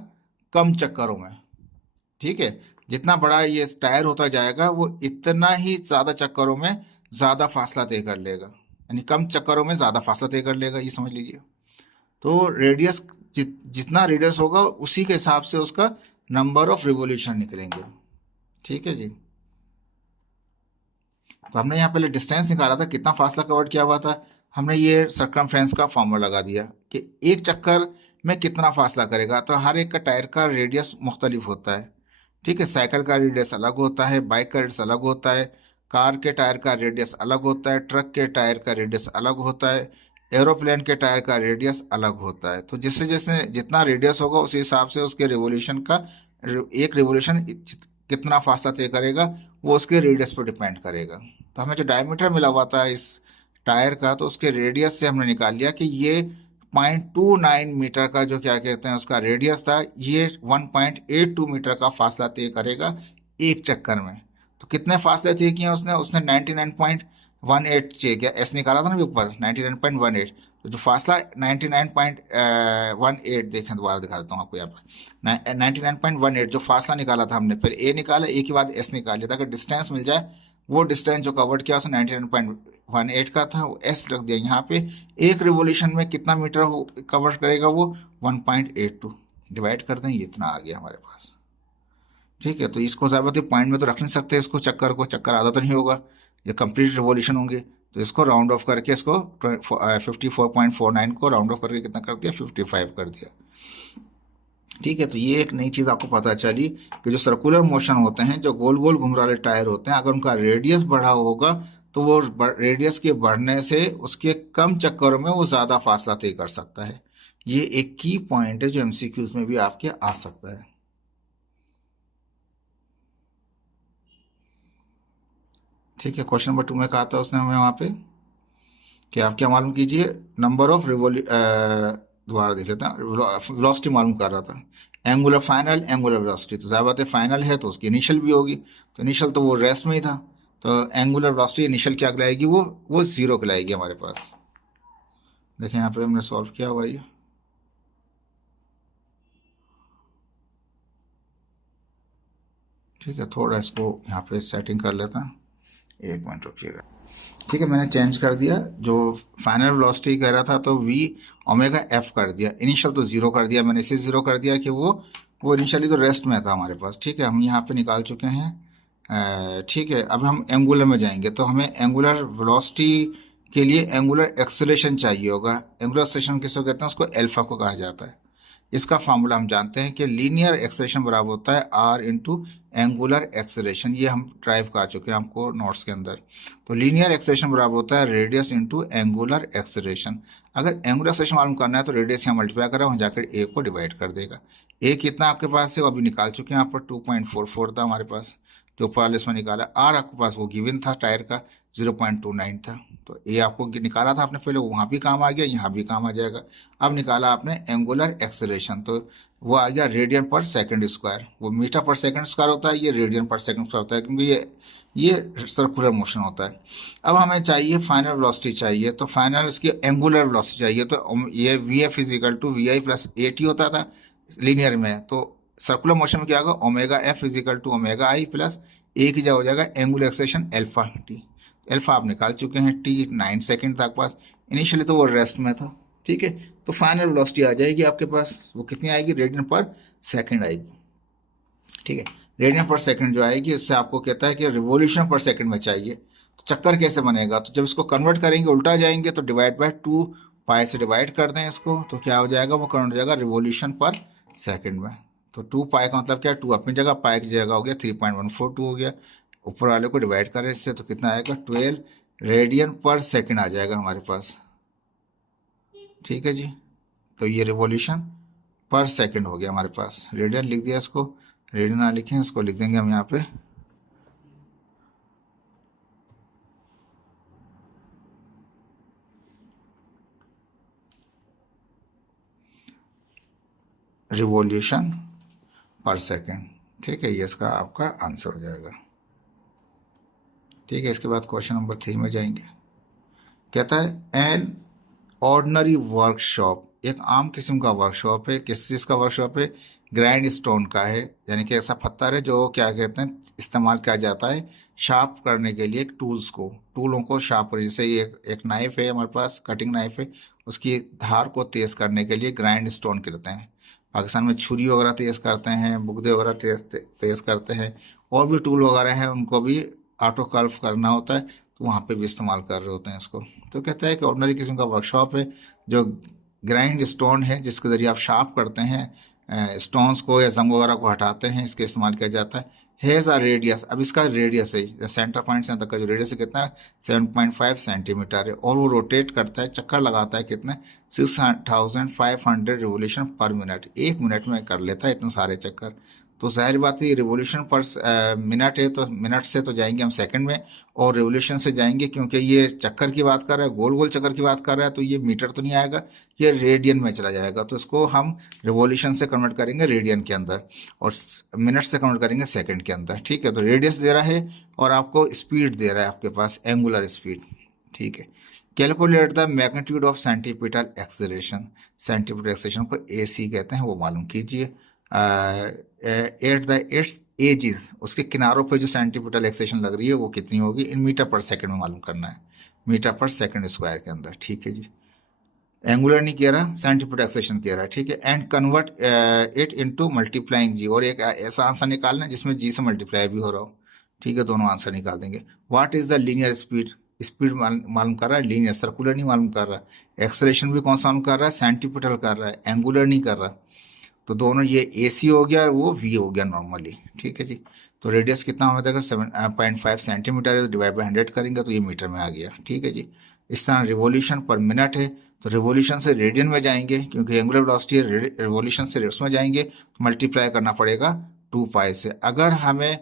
कम चक्करों में। ठीक है, जितना बड़ा ये टायर होता जाएगा वो इतना ही ज़्यादा चक्करों में ज़्यादा फासला तय कर लेगा, यानी कम चक्करों में ज़्यादा फासला तय कर लेगा, ये समझ लीजिए। तो रेडियस जितना रेडियस होगा उसी के हिसाब से उसका नंबर ऑफ रिवोल्यूशन निकलेंगे। ठीक है जी। तो हमने यहाँ पहले डिस्टेंस निकाला था, कितना फासला कवर किया हुआ था, हमने ये सर्कमफ्रेंस का फॉर्मूला लगा दिया कि एक चक्कर में कितना फासला करेगा। तो हर एक का टायर का रेडियस मुख्तलिफ होता है। ठीक है, साइकिल का रेडियस अलग होता है, बाइक का रेडियस अलग होता है, कार के टायर का रेडियस अलग होता है, ट्रक के टायर का रेडियस अलग होता है, एरोप्लेन के टायर का रेडियस अलग होता है। तो जैसे जैसे जितना रेडियस होगा उस हिसाब से उसके रिवोल्यूशन का, एक रिवोल्यूशन कितना फासला तय करेगा वो उसके रेडियस पर डिपेंड करेगा। तो हमें जो डायमीटर मिला हुआ था इस टायर का, तो उसके रेडियस से हमने निकाल लिया कि ये 0.29 मीटर का जो क्या कहते हैं उसका रेडियस था, ये 1.82 मीटर का फासला तय करेगा एक चक्कर में। तो कितने फासले तय किए उसने उसने 99.18 तय किया, एस निकाला था ना ऊपर 99.18। तो जो फासला 99.18, देखें दोबारा दिखा देता हूँ आपको यहाँ पर 99.18 जो फासला निकाला था हमने, फिर ए निकाला, ए के बाद एस निकाल लिया ताकि डिस्टेंस मिल जाए। वो डिस्टेंस जो कवर्ड किया उसने 99.18 का था, वो एस रख दिया यहाँ पे। एक रिवोल्यूशन में कितना मीटर कवर करेगा वो 1.82, डिवाइड कर दें, ये इतना आ गया हमारे पास। ठीक है, तो इसको ज़्यादा पॉइंट में तो रख नहीं सकते इसको, चक्कर को, चक्कर आधा तो नहीं होगा, ये कंप्लीट रिवोल्यूशन होंगे। तो इसको राउंड ऑफ करके इसको 54.49 को राउंड ऑफ करके कितना कर दिया, 55 कर दिया। ठीक है, तो ये एक नई चीज़ आपको पता चली कि जो सर्कुलर मोशन होते हैं, जो गोल गोल घुमने वाले टायर होते हैं, अगर उनका रेडियस बढ़ा होगा तो वो रेडियस के बढ़ने से उसके कम चक्करों में वो ज़्यादा फासला तय कर सकता है। ये एक की पॉइंट है जो एमसीक्यूज में भी आपके आ सकता है। ठीक है, क्वेश्चन नंबर 2 में कहा था उसने हमें वहाँ पे कि आप क्या मालूम कीजिए, नंबर ऑफ दोबारा देख लेते हैं, वेलोसिटी मालूम कर रहा था, एंगुलर फाइनल, एंगुलर वेलोसिटी। तो ज़ाहिर बात है फाइनल है तो उसकी इनिशियल भी होगी, तो इनिशियल तो वो रेस्ट में ही था, तो एंगुलर वेलोसिटी इनिशियल क्या कहलाएगी, वो जीरो कहलाएगी हमारे पास। देखें यहाँ पे हमने सॉल्व किया हुआ ये। ठीक है, थोड़ा इसको यहाँ पे सेटिंग कर लेता हैं, एक मिनट रुकिएगा। ठीक है, मैंने चेंज कर दिया, जो फाइनल वेलोसिटी कह रहा था तो वी ओमेगा एफ कर दिया, इनिशियल तो ज़ीरो कर दिया मैंने, इसे ज़ीरो कर दिया कि वो इनिशियली तो रेस्ट में था हमारे पास। ठीक है, हम यहाँ पे निकाल चुके हैं। ठीक है, अब हम एंगुलर में जाएंगे, तो हमें एंगुलर वेलोसिटी के लिए एंगुलर एक्सेलरेशन चाहिए होगा। एंगुलर एक्सेलरेशन किसको कहते हैं, उसको एल्फा को कहा जाता है। इसका फार्मूला हम जानते हैं कि लीनियर एक्सेलरेशन बराबर होता है आर इंटू एंगुलर एक्सेलरेशन, ये हम ड्राइव कर चुके हैं हमको नोट्स के अंदर। तो लीनियर एक्सेलरेशन बराबर होता है रेडियस इंटू एंगुलर एक्सेलरेशन। अगर एंगुलर एक्सेलरेशन मालूम करना है तो रेडियस यहाँ मल्टीप्लाई करा, वहाँ जाकर ए को डिवाइड कर देगा। ए कितना आपके पास है वो अभी निकाल चुके हैं, यहाँ पर 2.44 था हमारे पास, जो ऊपर वाले इसमें निकाला। आर आपके पास वो गिवन था टायर का 0.29 था, तो ए आपको निकाला था आपने पहले, वहाँ भी काम आ गया, यहाँ भी काम आ जाएगा। अब निकाला आपने एंगुलर एक्सेलरेशन, तो वो आ गया रेडियन पर सेकंड स्क्वायर। वो मीटर पर सेकंड स्क्वायर होता है, ये रेडियन पर सेकंड स्क्वायर होता है, क्योंकि ये सर्कुलर मोशन होता है। अब हमें चाहिए फाइनल वेलोसिटी चाहिए, तो फाइनल इसकी एंगुलर वेलोसिटी चाहिए, तो ये V F is equal to we I plus A T होता था लीनियर में, तो सर्कुलर मोशन में क्या होगा, omega f is equal to omega i plus a की जगह हो जाएगा angular acceleration alpha t. Alpha आप निकाल चुके हैं, टी 9 सेकेंड था आपके पास, इनिशियली तो वो रेस्ट में था। ठीक है, तो फाइनल वेलोसिटी आ जाएगी आपके पास, वो कितनी आएगी, रेडियन पर सेकंड आएगी। ठीक है, रेडियन पर सेकंड जो आएगी, इससे आपको कहता है कि रिवोल्यूशन पर सेकंड में चाहिए। तो चक्कर कैसे बनेगा, तो जब इसको कन्वर्ट करेंगे उल्टा जाएंगे, तो डिवाइड बाय 2 पाई से डिवाइड कर दें इसको, तो क्या हो जाएगा, वो कन्वर्ट हो जाएगा रिवोल्यूशन पर सेकंड में। तो 2 पाई का मतलब क्या है, 2 अपनी जगह, पाई की जगह हो गया 3.142 हो गया, ऊपर वाले को डिवाइड करें इससे तो कितना आएगा, 12 रेडियन पर सेकंड आ जाएगा हमारे पास। ठीक है जी, तो ये रिवॉल्यूशन पर सेकंड हो गया हमारे पास। रेडियन लिख दिया इसको, रेडियन ना लिखें इसको लिख देंगे हम यहाँ पे रिवॉल्यूशन पर सेकंड। ठीक है, ये इसका आपका आंसर हो जाएगा। ठीक है, इसके बाद क्वेश्चन नंबर 3 में जाएंगे। कहता है एन ऑर्डिनरी वर्कशॉप, एक आम किस्म का वर्कशॉप है। किस चीज़ का वर्कशॉप है? ग्राइंड स्टोन का है, यानी कि ऐसा पत्थर है जो क्या कहते हैं इस्तेमाल किया जाता है शार्प करने के लिए, एक टूलों को शार्प कर, जैसे ये एक नाइफ है हमारे पास, कटिंग नाइफ है, उसकी धार को तेज करने के लिए ग्राइंड स्टोन कहते हैं। पाकिस्तान में छुरी वगैरह तेज करते हैं, बुगदे वगैरह तेज करते हैं, और भी टूल वगैरह हैं उनको भी ऑटो कर्व करना होता है, तो वहाँ पे भी इस्तेमाल कर रहे होते हैं इसको। तो कहता है कि ऑर्डिनरी किस्म का वर्कशॉप है जो ग्राइंड स्टोन है, जिसके ज़रिए आप शार्प करते हैं स्टोन्स को या जंग वगैरह को हटाते हैं, इसके इस्तेमाल किया जाता है। हैज़ आ रेडियस, अब इसका रेडियस है सेंटर पॉइंट से तक का जो रेडियस है कितना है 7.5 सेंटीमीटर है, और वो रोटेट करता है, चक्कर लगाता है कितने 6500 रिवोल्यूशन पर मिनट, 1 मिनट में कर लेता है इतने सारे चक्कर। तो जाहिर बात है ये रिवोल्यूशन पर मिनट है, तो मिनट से तो जाएंगे हम सेकंड में, और रिवोल्यूशन से जाएंगे क्योंकि ये चक्कर की बात कर रहा है, गोल गोल चक्कर की बात कर रहा है, तो ये मीटर तो नहीं आएगा, ये रेडियन में चला जाएगा। तो इसको हम रिवोल्यूशन से कन्वर्ट करेंगे रेडियन के अंदर, और मिनट से कन्वर्ट करेंगे सेकंड के अंदर। ठीक है, तो रेडियस दे रहा है और आपको स्पीड दे रहा है, आपके पास एंगुलर स्पीड। ठीक है, calculate the magnitude of centripetal acceleration, centripetal acceleration को AC कहते हैं, वो मालूम कीजिए। एट द इट्स एजिस, उसके किनारों पे जो सेंटीपिटल एक्सेलरेशन लग रही है वो कितनी होगी, इन मीटर पर सेकंड में मालूम करना है, मीटर पर सेकंड स्क्वायर के अंदर। ठीक है जी, एंगुलर नहीं कह रहा, सेंटीपिटल एक्सेलरेशन कह रहा है। ठीक है, and convert it into multiplying g, और एक ऐसा आंसर निकालना है जिसमें जी से मल्टीप्लाई भी हो रहा हो। ठीक है, दोनों आंसर निकाल देंगे। What is the linear speed, speed मालूम कर रहा है, लीनियर, सर्कुलर नहीं मालूम कर रहा। एक्सेलरेशन भी कौन सा मालूम कर रहा है, सेंटीपिटल कर रहा है, एंगुलर नहीं कर रहा। तो दोनों ये AC हो गया और वो V हो गया नॉर्मली। ठीक है जी, तो रेडियस कितना हो जाएगा 7.5 सेंटीमीटर है, तो डिवाइड बाई 100 करेंगे तो ये मीटर में आ गया। ठीक है जी, इस तरह रिवोल्यूशन पर मिनट है, तो रिवोल्यूशन से रेडियन में जाएंगे क्योंकि एंगुलर वेलोसिटी है, रिवोल्यूशन से उसमें जाएंगे तो मल्टीप्लाई करना पड़ेगा 2π से। अगर हमें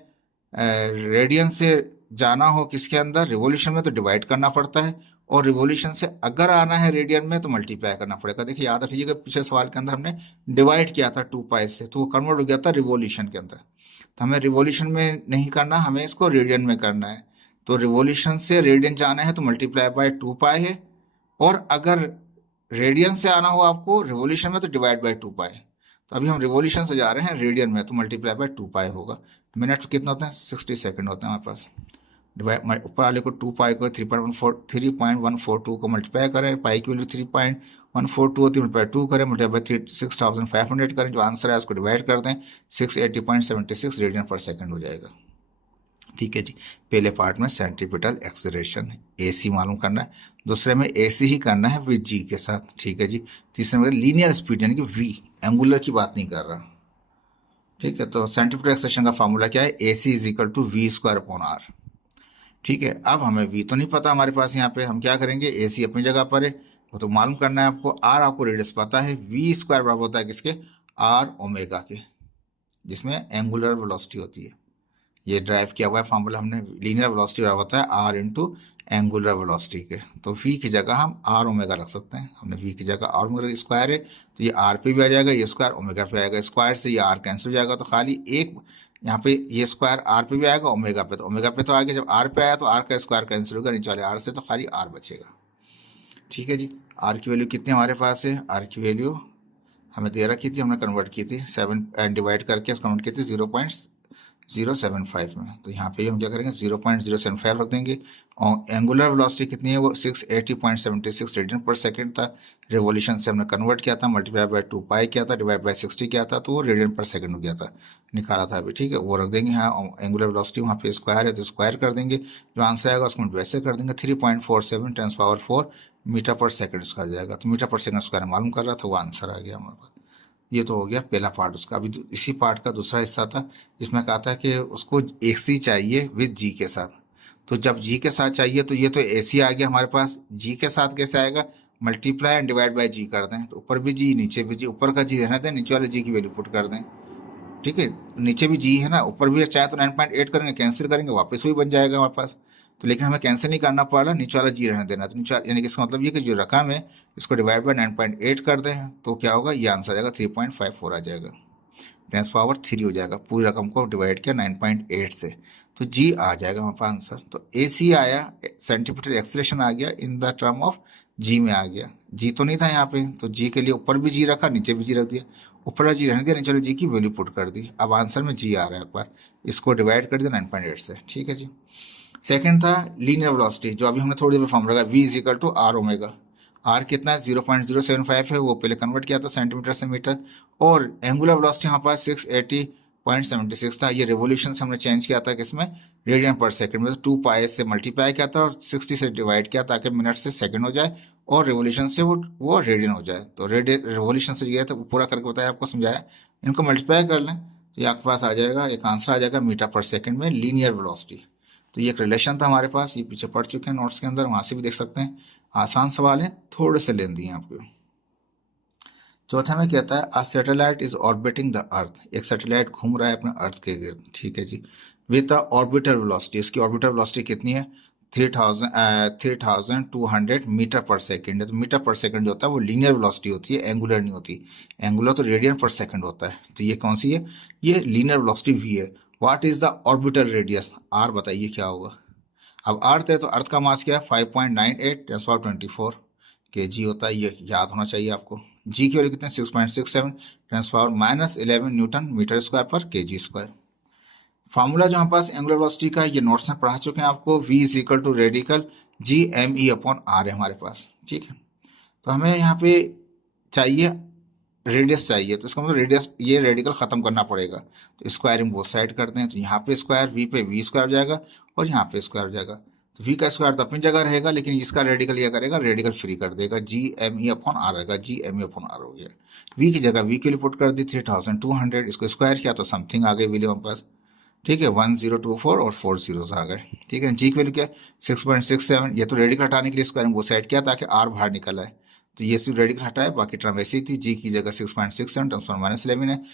रेडियन से जाना हो किसके अंदर, रिवोल्यूशन में, तो डिवाइड करना पड़ता है, और रिवोल्यूशन से अगर आना है रेडियन में तो मल्टीप्लाई करना पड़ेगा। देखिए याद रखिएगा पिछले सवाल के अंदर हमने डिवाइड किया था 2π से, तो वो कन्वर्ट हो गया था रिवोल्यूशन के अंदर। तो हमें रिवोल्यूशन में नहीं करना, हमें इसको रेडियन में करना है। तो रिवोल्यूशन से रेडियन जाना है तो मल्टीप्लाई बाय 2π है, और अगर रेडियन से आना हो आपको रिवोल्यूशन में तो डिवाइड बाय 2π। तो अभी हम रिवोल्यूशन से जा रहे हैं रेडियन में, तो मल्टीप्लाई बाय 2π होगा। मिनट कितना होते हैं 60 सेकंड होते हैं हमारे पास। डिवाइड ऊपर वाले को 2π को 3.142 को मल्टीप्लाई करें, पाई की वैल्यू 3.142 होती है, मल्टीप्लाई 2 करें, मल्टीप्लाई बाय 6500 करें, जो आंसर है उसको डिवाइड कर दें, 680.76 रेडियन पर सेकंड हो जाएगा। ठीक है जी, पहले पार्ट में सेंटीपिटल एक्सेलरेशन AC मालूम करना है, दूसरे में AC ही करना है विद G के साथ। ठीक है जी, तीसरे में लीनियर स्पीड यानी कि V, एंगुलर की बात नहीं कर रहा। ठीक है, तो सेंटीपिटल एक्सेलरेशन का फॉर्मूला क्या है, AC = V²/R। ठीक है, अब हमें V तो नहीं पता हमारे पास, यहाँ पे हम क्या करेंगे, AC अपनी जगह पर है, वो तो मालूम करना है आपको। R आपको रेडियस पता है, V² बराबर होता है किसके, R ओमेगा के, जिसमें एंगुलर वेलोसिटी होती है। ये ड्राइव किया हुआ है फॉर्मूला हमने, लीनियर वेलोसिटी बराबर होता है R इंटू एंगुलर वेलोसिटी के। तो V की जगह हम R ओमेगा रख सकते हैं, हमने V की जगह R ओमेगा स्क्वायर है, तो ये R पे भी आ जाएगा, ये स्क्वायर ओमेगा पे आएगा, स्क्वायर से ये R कैंसिल हो जाएगा, तो खाली एक यहाँ पे ये स्क्वायर R पे भी आएगा, ओमेगा पे, तो ओमेगा पे तो आगे जब R पे आया तो R का स्क्वायर कैंसिल होगा नीचे वाले R से, तो खाली R बचेगा। ठीक है जी, R की वैल्यू कितनी हमारे पास है, R की वैल्यू हमें दे रखी थी, हमने कन्वर्ट की थी 7 डिवाइड करके कन्वर्ट की थी 0.075 में, तो यहाँ पे हम क्या करेंगे 0.075 रख देंगे। और एंगुलर वेलोसिटी कितनी है, वो 680.76 रेडियन पर सेकंड था। रिवोल्यूशन से हमने कन्वर्ट किया था, मल्टीप्लाई बाय 2π किया था, डिवाइड बाय 60 किया था, तो वो रेडियन पर सेकंड हो गया था, निकाला था अभी। ठीक है, वो रख देंगे यहाँ, एंगुलर वेलोसिटी वहाँ पे स्क्वायर है तो स्क्वायर कर देंगे, जो आंसर आएगा उसको वैसे कर देंगे, 3.47 10⁻⁴ मीटर पर सेकंड स्क्वायर जाएगा। तो मीटर पर सेकंड स्क्वायर मालूम कर रहा था, वो आंसर आ गया हमारे पास। ये तो हो गया पहला पार्ट उसका। अभी इसी पार्ट का दूसरा हिस्सा था जिसमें कहा था कि उसको AC चाहिए विद G के साथ। तो जब G के साथ चाहिए तो ये तो AC आ गया हमारे पास, G के साथ कैसे आएगा, multiply and divide by G कर दें, तो ऊपर भी G नीचे भी G, ऊपर का G रहने दें, नीचे वाले G की वैल्यू पुट कर दें। ठीक है, नीचे भी G है ना, ऊपर भी चाहे तो 9.8 करेंगे, कैंसिल करेंगे, वापस वही बन जाएगा हमारे पास। तो लेकिन हमें कैंसिल नहीं करना पड़ रहा, नीचे वाला G रहने देना। तो नीचे यानी कि इसका मतलब ये कि जो रकम है इसको डिवाइड बाय 9.8 कर दें, तो क्या होगा, ये आंसर आ जाएगा 3.54 आ जाएगा, 10⁻³ हो जाएगा। पूरी रकम को डिवाइड किया 9.8 से, तो जी आ जाएगा वहाँ पर आंसर। तो ए सी आया, सेंटीमीटर एक्सेलरेशन आ गया इन द टर्म ऑफ जी में आ गया। जी तो नहीं था यहाँ पे, तो जी के लिए ऊपर भी जी रखा, नीचे भी जी रख दिया। ऊपर वाला जी रहने दिया, नीचे वाले जी की वैल्यू पुट कर दी। अब आंसर में जी आ रहा है आपके पास, इसको डिवाइड कर दिया 9.8 से। ठीक है जी। सेकंड था लीनियर वेलोसिटी, जो अभी हमने थोड़ी देर फॉर्म रखा, v is equal to R omega. आर कितना है 0.075 है, वो पहले कन्वर्ट किया था सेंटीमीटर से मीटर। और एंगुलर वेलोसिटी हमारे पास 680.76 था, ये रिवोल्यूशन से हमने चेंज किया था किसमें, रेडियन पर सेकंड में। तो 2 पाई से मल्टीप्लाई किया था और 60 से डिवाइड किया ताकि मिनट से सेकंड हो जाए और रिवोल्यूशन से वो रेडियन हो जाए। तो रिवोल्यूशन से गया तो पूरा करके बताया आपको, समझाया। इनको मल्टीप्लाई कर लें तो ये आपके पास आ जाएगा, एक आंसर आ जाएगा मीटर पर सेकंड में लीनियर वेलोसिटी। तो ये एक रिलेशन था हमारे पास, ये पीछे पढ़ चुके हैं नोट्स के अंदर, वहां से भी देख सकते हैं। आसान सवाल है, थोड़े से लेंदी हैं आपको। चौथा में कहता है a satellite is orbiting the earth, एक सैटेलाइट घूम रहा है अपने अर्थ के गिर्द। ठीक है जी। विद द ऑर्बिटल वेलोसिटी, इसकी ऑर्बिटल वेलोसिटी कितनी है, 3200 मीटर पर सेकंड है। तो मीटर पर सेकंड जो होता है वो लीनियर वेलोसिटी होती है, एंगुलर नहीं होती। एंगुलर तो रेडियन पर सेकंड होता है। तो ये कौन सी है, ये लीनियर वेलोसिटी वी है। What is the orbital radius, R बताइए क्या होगा। अब अर्थ है तो अर्थ का मास क्या है, 5.98 × 10⁻²4 kg होता है, ये याद होना चाहिए आपको। जी की वैल्यू कितने, 6.67 × 10⁻11 न्यूटन मीटर स्क्वायर पर kg स्क्वायर। फार्मूला जो हमारे पास एंगुलर वेलोसिटी का, ये नोट्स में पढ़ा चुके हैं आपको, v is equal to radical G M E upon are है हमारे पास। ठीक है। तो हमें यहाँ पे चाहिए रेडियस चाहिए, तो इसका मतलब रेडियस, ये रेडिकल खत्म करना पड़ेगा। तो स्क्वायरिंग बोथ साइड करते हैं, तो यहाँ पे स्क्वायर, वी पे वी स्क्वायर हो जाएगा और यहाँ पे स्क्वायर हो जाएगा। तो वी का स्क्वायर तो अपनी जगह रहेगा, लेकिन इसका रेडिकल ये करेगा, रेडिकल फ्री कर देगा, G M E upon R रहेगा, G M E upon R हो गया। वी की जगह वी के लिए पुट कर दी 3200, इसको स्क्वायर किया तो समथिंग आ गई वैल्यू हमारे पास। ठीक है, 1024 और 4 जीरोस आ गए। ठीक है, जी की वैल्यू क्या है 6.67, ये तो रेडिकल हटाने के लिए स्क्वायरिंग बोथ साइड किया ताकि आर बाहर निकल आए। तो ये सिर्फ रेडिकल हटाए, बाकी टर्म ऐसी थी। जी की जगह 6.67 टर्म्स पर -11 है।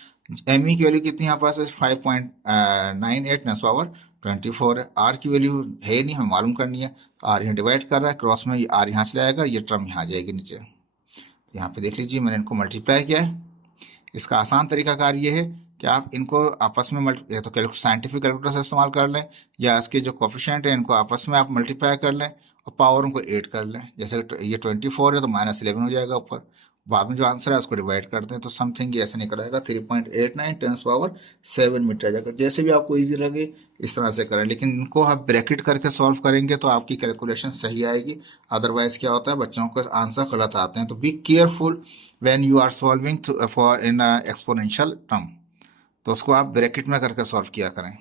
एम ई की वैल्यू कितनी यहाँ पास है 5.98 × 10⁻24 है। आर की वैल्यू है नहीं, हमें मालूम करनी है। आर यहाँ डिवाइड कर रहा है, क्रॉस में आर यहाँ चला जाएगा, ये टर्म यहाँ जाएगी नीचे। तो यहाँ पे देख लीजिए मैंने इनको मल्टीप्लाई किया है। इसका आसान तरीकाकार ये है कि आप इनको आपस में या तो साइंटिफिक कैलकुलेटर से इस्तेमाल कर लें, या इसके जो कोफिशिएंट है इनको आपस में आप मल्टीप्लाई कर लें और पावर उनको 8 कर लें। जैसे ये 24 है तो -11 हो जाएगा ऊपर, बाद में जो आंसर है उसको डिवाइड कर दें तो समथिंग ये ऐसे निकल आएगा 3.89 × 10⁻7 मीटर आ जाएगा। जैसे भी आपको ईजी लगे इस तरह से करें, लेकिन इनको आप ब्रैकेट करके सॉल्व करेंगे तो आपकी कैलकुलेशन सही आएगी। अदरवाइज क्या होता है, बच्चों को आंसर गलत आते हैं। तो be careful when you are solving for in exponential term, तो उसको आप ब्रैकेट में करके सॉल्व किया करें।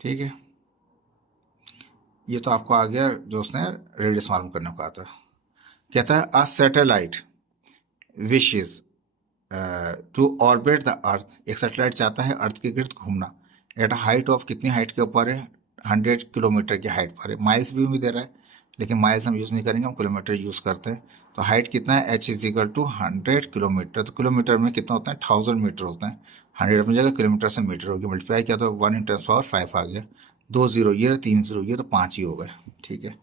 ठीक है, ये तो आपको आ गया जो उसने रेडियस मालूम करने को आता है। कहता है a satellite wishes to orbit the earth, एक सैटेलाइट चाहता है अर्थ के गिर्द घूमना। एट अ हाइट ऑफ, कितनी हाइट के ऊपर है, 100 किलोमीटर की हाइट पर है। माइल्स भी दे रहा है, लेकिन माइल्स हम यूज़ नहीं करेंगे, हम किलोमीटर यूज़ करते हैं। तो हाइट कितना है, h is equal to 100 kilometre. तो किलोमीटर में कितना होता है, 1000 मीटर होता है। 100 अपनी जगह, किलोमीटर से मीटर हो गया, मल्टीप्लाई किया तो 1 × 10⁻5 आ गया। 2 0 ये, 3 0 ये, तो 5 ही हो गए। ठीक है,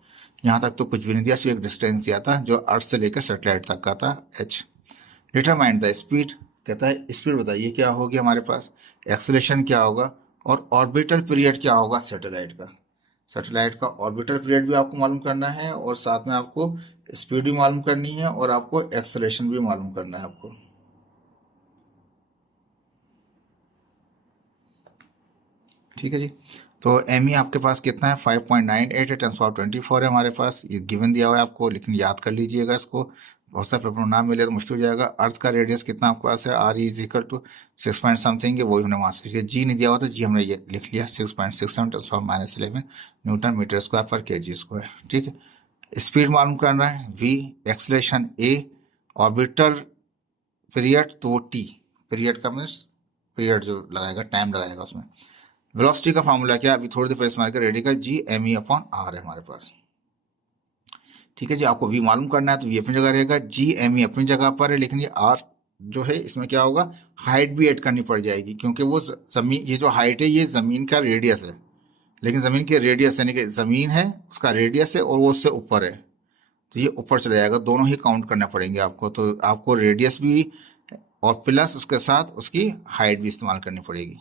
यहाँ तक तो कुछ भी नहीं दिया, सिर्फ एक डिस्टेंस दिया था जो अर्थ से लेकर सैटेलाइट तक का था, h। डिटरमाइन द स्पीड, कहता है स्पीड बताइए क्या होगी हमारे पास, एक्सेलेरेशन क्या होगा और ऑर्बिटल पीरियड क्या होगा सैटेलाइट का। सैटेलाइट का ऑर्बिटल पीरियड भी आपको मालूम करना है और साथ में आपको स्पीड भी मालूम करनी है और आपको एक्सेलेरेशन भी मालूम करना है आपको। ठीक है जी। तो एम ई आपके पास कितना है 5.98 है, 10⁻24 है हमारे पास, ये गिवन दिया हुआ है आपको, लेकिन याद कर लीजिएगा इसको, बहुत सारे पेपर में नाम मिले तो मुश्किल हो जाएगा। अर्थ का रेडियस कितना आपके पास है, R is equal to 6 point something है, वही हमने वहाँ से लिखा। जी नहीं दिया हुआ था, जी हमने ये लिख लिया 6.67 × 10⁻11 न्यूटन मीटर स्क्वायर पर kg स्क्वायर। ठीक है, स्पीड मालूम करना है v, acceleration a, orbital period तो t, पीरियड का मीन्स पीरियड जो लगाएगा, टाइम लगाएगा उसमें। वेलोसिटी का फॉर्मूला क्या, अभी थोड़ी देर पहले इस्तेमाल कर, radical G M E upon are है हमारे पास। ठीक है जी, आपको v मालूम करना है तो v अपनी जगह रहेगा, जी एम ई अपनी जगह पर है, लेकिन ये r जो है इसमें क्या होगा, हाइट भी ऐड करनी पड़ जाएगी, क्योंकि वो जमीन, ये जो हाइट है ये जमीन का रेडियस है, लेकिन जमीन के रेडियस यानी कि जमीन है उसका रेडियस है और वो उससे ऊपर है, तो ये ऊपर चला जाएगा, दोनों ही काउंट करने पड़ेंगे आपको। तो आपको रेडियस भी और प्लस उसके साथ उसकी हाइट भी इस्तेमाल करनी पड़ेगी।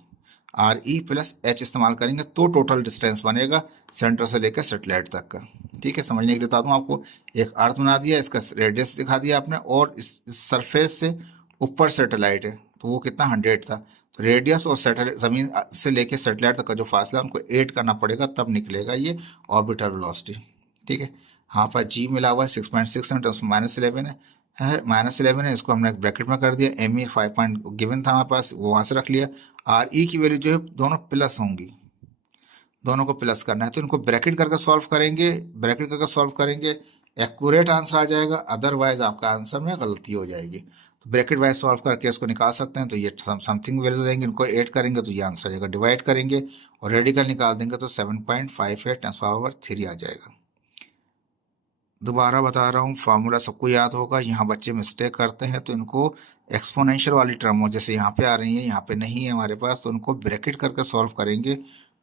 आर ई प्लस एच इस्तेमाल करेंगे तो टोटल डिस्टेंस बनेगा सेंटर से लेकर सेटेलाइट तक का। ठीक है, समझने के लिए बता दूं आपको, एक अर्थ बना दिया, इसका रेडियस दिखा दिया आपने, और इस सरफेस से ऊपर सेटेलाइट है तो वो कितना 100 था। तो रेडियस और सेटेलाइट जमीन से लेके सेटेलाइट तक का जो फासला है उनको ऐड करना पड़ेगा, तब निकलेगा ये ऑर्बिटल वेलोसिटी। ठीक है, यहाँ पर जी मिला हुआ है 6.6 है, तो उसमें -11 है, -11 है, इसको हमने ब्रैकेट में कर दिया। एम ई 5 पॉइंट गिवन था हमारे पास, वो वहाँ से रख लिया। आर ई की वैल्यू जो है दोनों प्लस होंगी, दोनों को प्लस करना है, तो इनको ब्रैकेट करके सॉल्व करेंगे, ब्रैकेट करके सॉल्व करेंगे, एक्यूरेट आंसर आ जाएगा, अदरवाइज आपका आंसर में गलती हो जाएगी। तो ब्रैकेट वाइज सॉल्व करके इसको निकाल सकते हैं, तो ये समथिंग वैल्यू देंगे, इनको ऐड करेंगे तो ये आंसर आ जाएगा, डिवाइड करेंगे और रेडिकल निकाल देंगे तो 7.58 10⁻³ आ जाएगा। दोबारा बता रहा हूँ, फार्मूला सबको याद होगा, यहाँ बच्चे मिस्टेक करते हैं, तो इनको एक्सपोनेंशियल वाली टर्म हो, जैसे यहाँ पे आ रही है, यहाँ पे नहीं है हमारे पास, तो उनको ब्रैकेट करके सॉल्व करेंगे,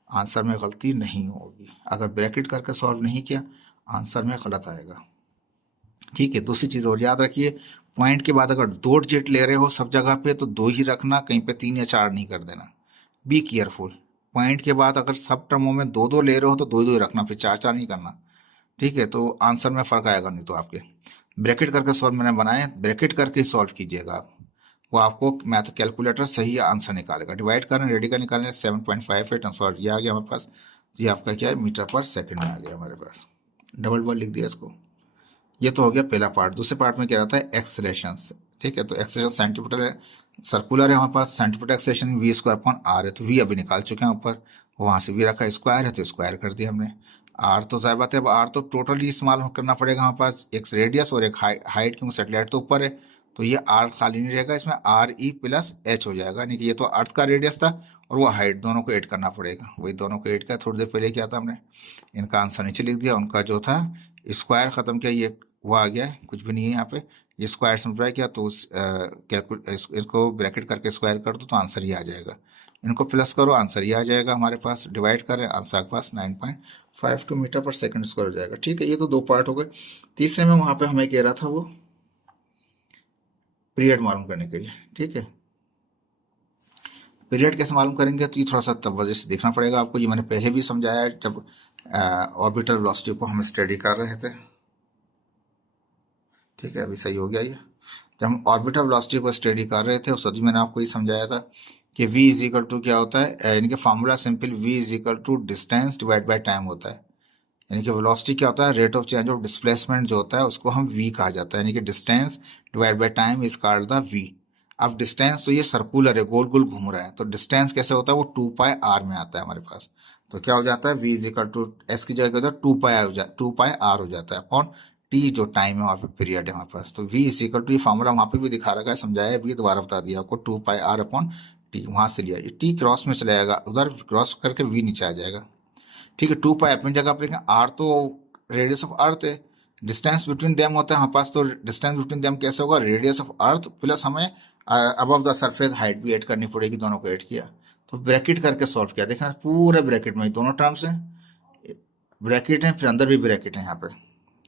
आंसर में गलती नहीं होगी। अगर ब्रैकेट करके सॉल्व नहीं किया आंसर में गलत आएगा। ठीक है, दूसरी चीज़ और याद रखिए, पॉइंट के बाद अगर 2 डिजिट ले रहे हो सब जगह पे तो 2 ही रखना, कहीं पे 3 या 4 नहीं कर देना। बी केयरफुल, पॉइंट के बाद अगर सब टर्मों में 2 ले रहे हो तो 2 ही रखना, फिर 4 नहीं करना। ठीक है, तो आंसर में फर्क आएगा नहीं तो आपके। ब्रैकेट करके सॉल्व मैंने बनाए, ब्रैकेट करके सॉल्व कीजिएगा आप, वो आपको मैथ कैलकुलेटर सही आंसर निकालेगा। डिवाइड करें, रेडिकल निकालें, 7.58 आंसर ये आ गया हमारे पास। ये आपका क्या है, मीटर पर सेकंड में आ गया हमारे पास, डबल वर्ड लिख दिया इसको। ये तो हो गया पहला पार्ट। दूसरे पार्ट में क्या रहता है, एक्सलेशंस। ठीक है, तो एक्सलेशन सेंटीमीटर है, सर्कुलर है हमारे पास, सेंटीमीटर एक्सलेशन v²/r है, तो v अभी निकाल चुके हैं ऊपर, वहां से v रखा, स्क्वायर है तो स्क्वायर कर दिया हमने। आर तो जाहिर बात है, अब आर तो टोटली इस्तेमाल करना पड़ेगा हमारे पास, एक रेडियस और एक हाइट, क्योंकि सेटेलाइट तो ऊपर है, तो ये आर खाली नहीं रहेगा, इसमें आर ई प्लस एच हो जाएगा, यानी कि ये तो अर्थ का रेडियस था और वो हाइट, दोनों को ऐड करना पड़ेगा। वही दोनों को ऐड किया, थोड़ी देर पहले किया था हमने। इनका आंसर नीचे लिख दिया, उनका जो था स्क्वायर खत्म किया, ये वो आ गया है, कुछ भी नहीं है यहाँ पे, ये स्क्वायर सिंप्लीफाई किया तो इसको ब्रैकेट करके स्क्वायर कर दो तो आंसर ही आ जाएगा। इनको प्लस करो, आंसर ही आ जाएगा हमारे पास। डिवाइड करें, आंसर के पास 9.52 मीटर पर सेकंड स्क्वायर हो जाएगा। ठीक है, ये तो 2 पार्ट हो गए। तीसरे में वहां पे हमें कह रहा था वो पीरियड मालूम करने के लिए। ठीक है, पीरियड कैसे मालूम करेंगे, तो ये थोड़ा सा तब वजह से देखना पड़ेगा आपको, ये मैंने पहले भी समझाया है जब ऑर्बिटल वेलोसिटी को हम स्टडी कर रहे थे। ठीक है, अभी सही हो गया ये। जब हम ऑर्बिटल वेलोसिटी को स्टडी कर रहे थे उस वक्त मैंने आपको ये समझाया था कि v इज इक्वल टू क्या होता है, यानी कि formula simple v is equal to distance divide by time होता है। यानी कि वेलोसिटी क्या होता है, rate of change of displacement जो होता है उसको हम v कहा जाता है, यानी कि distance divide by time is called the v। अब डिस्टेंस तो ये सर्कुलर है, गोल गोल घूम रहा है, तो डिस्टेंस कैसे होता है, वो 2πr में आता है हमारे पास। तो क्या हो जाता है, v is equal to S की जगह होता है 2πr हो जाता है अपॉन टी, जो टाइम है वहाँ पे पीरियड है हमारे पास। तो v इज इक्वल टू, ये फॉर्मूला वहाँ पे भी दिखा रखा है, समझाया है, भी दोबारा बता दिया आपको, 2πr अपॉन टी, वहां से लिया, ये टी क्रॉस में चला जाएगा, उधर क्रॉस करके v नीचे आ जाएगा। ठीक है, 2π अपनी जगह आप लिखें, r तो रेडियस ऑफ अर्थ है, डिस्टेंस बिटवीन देम होता है हमारे पास, तो डिस्टेंस बिटवीन देम कैसे होगा, रेडियस ऑफ अर्थ प्लस हमें अबव द सरफेस हाइट भी ऐड करनी पड़ेगी, दोनों को ऐड किया तो ब्रैकेट करके सॉल्व किया। देखा पूरे ब्रैकेट में दोनों टर्म्स हैं, ब्रैकेट हैं, फिर अंदर भी ब्रैकेट है यहाँ पे।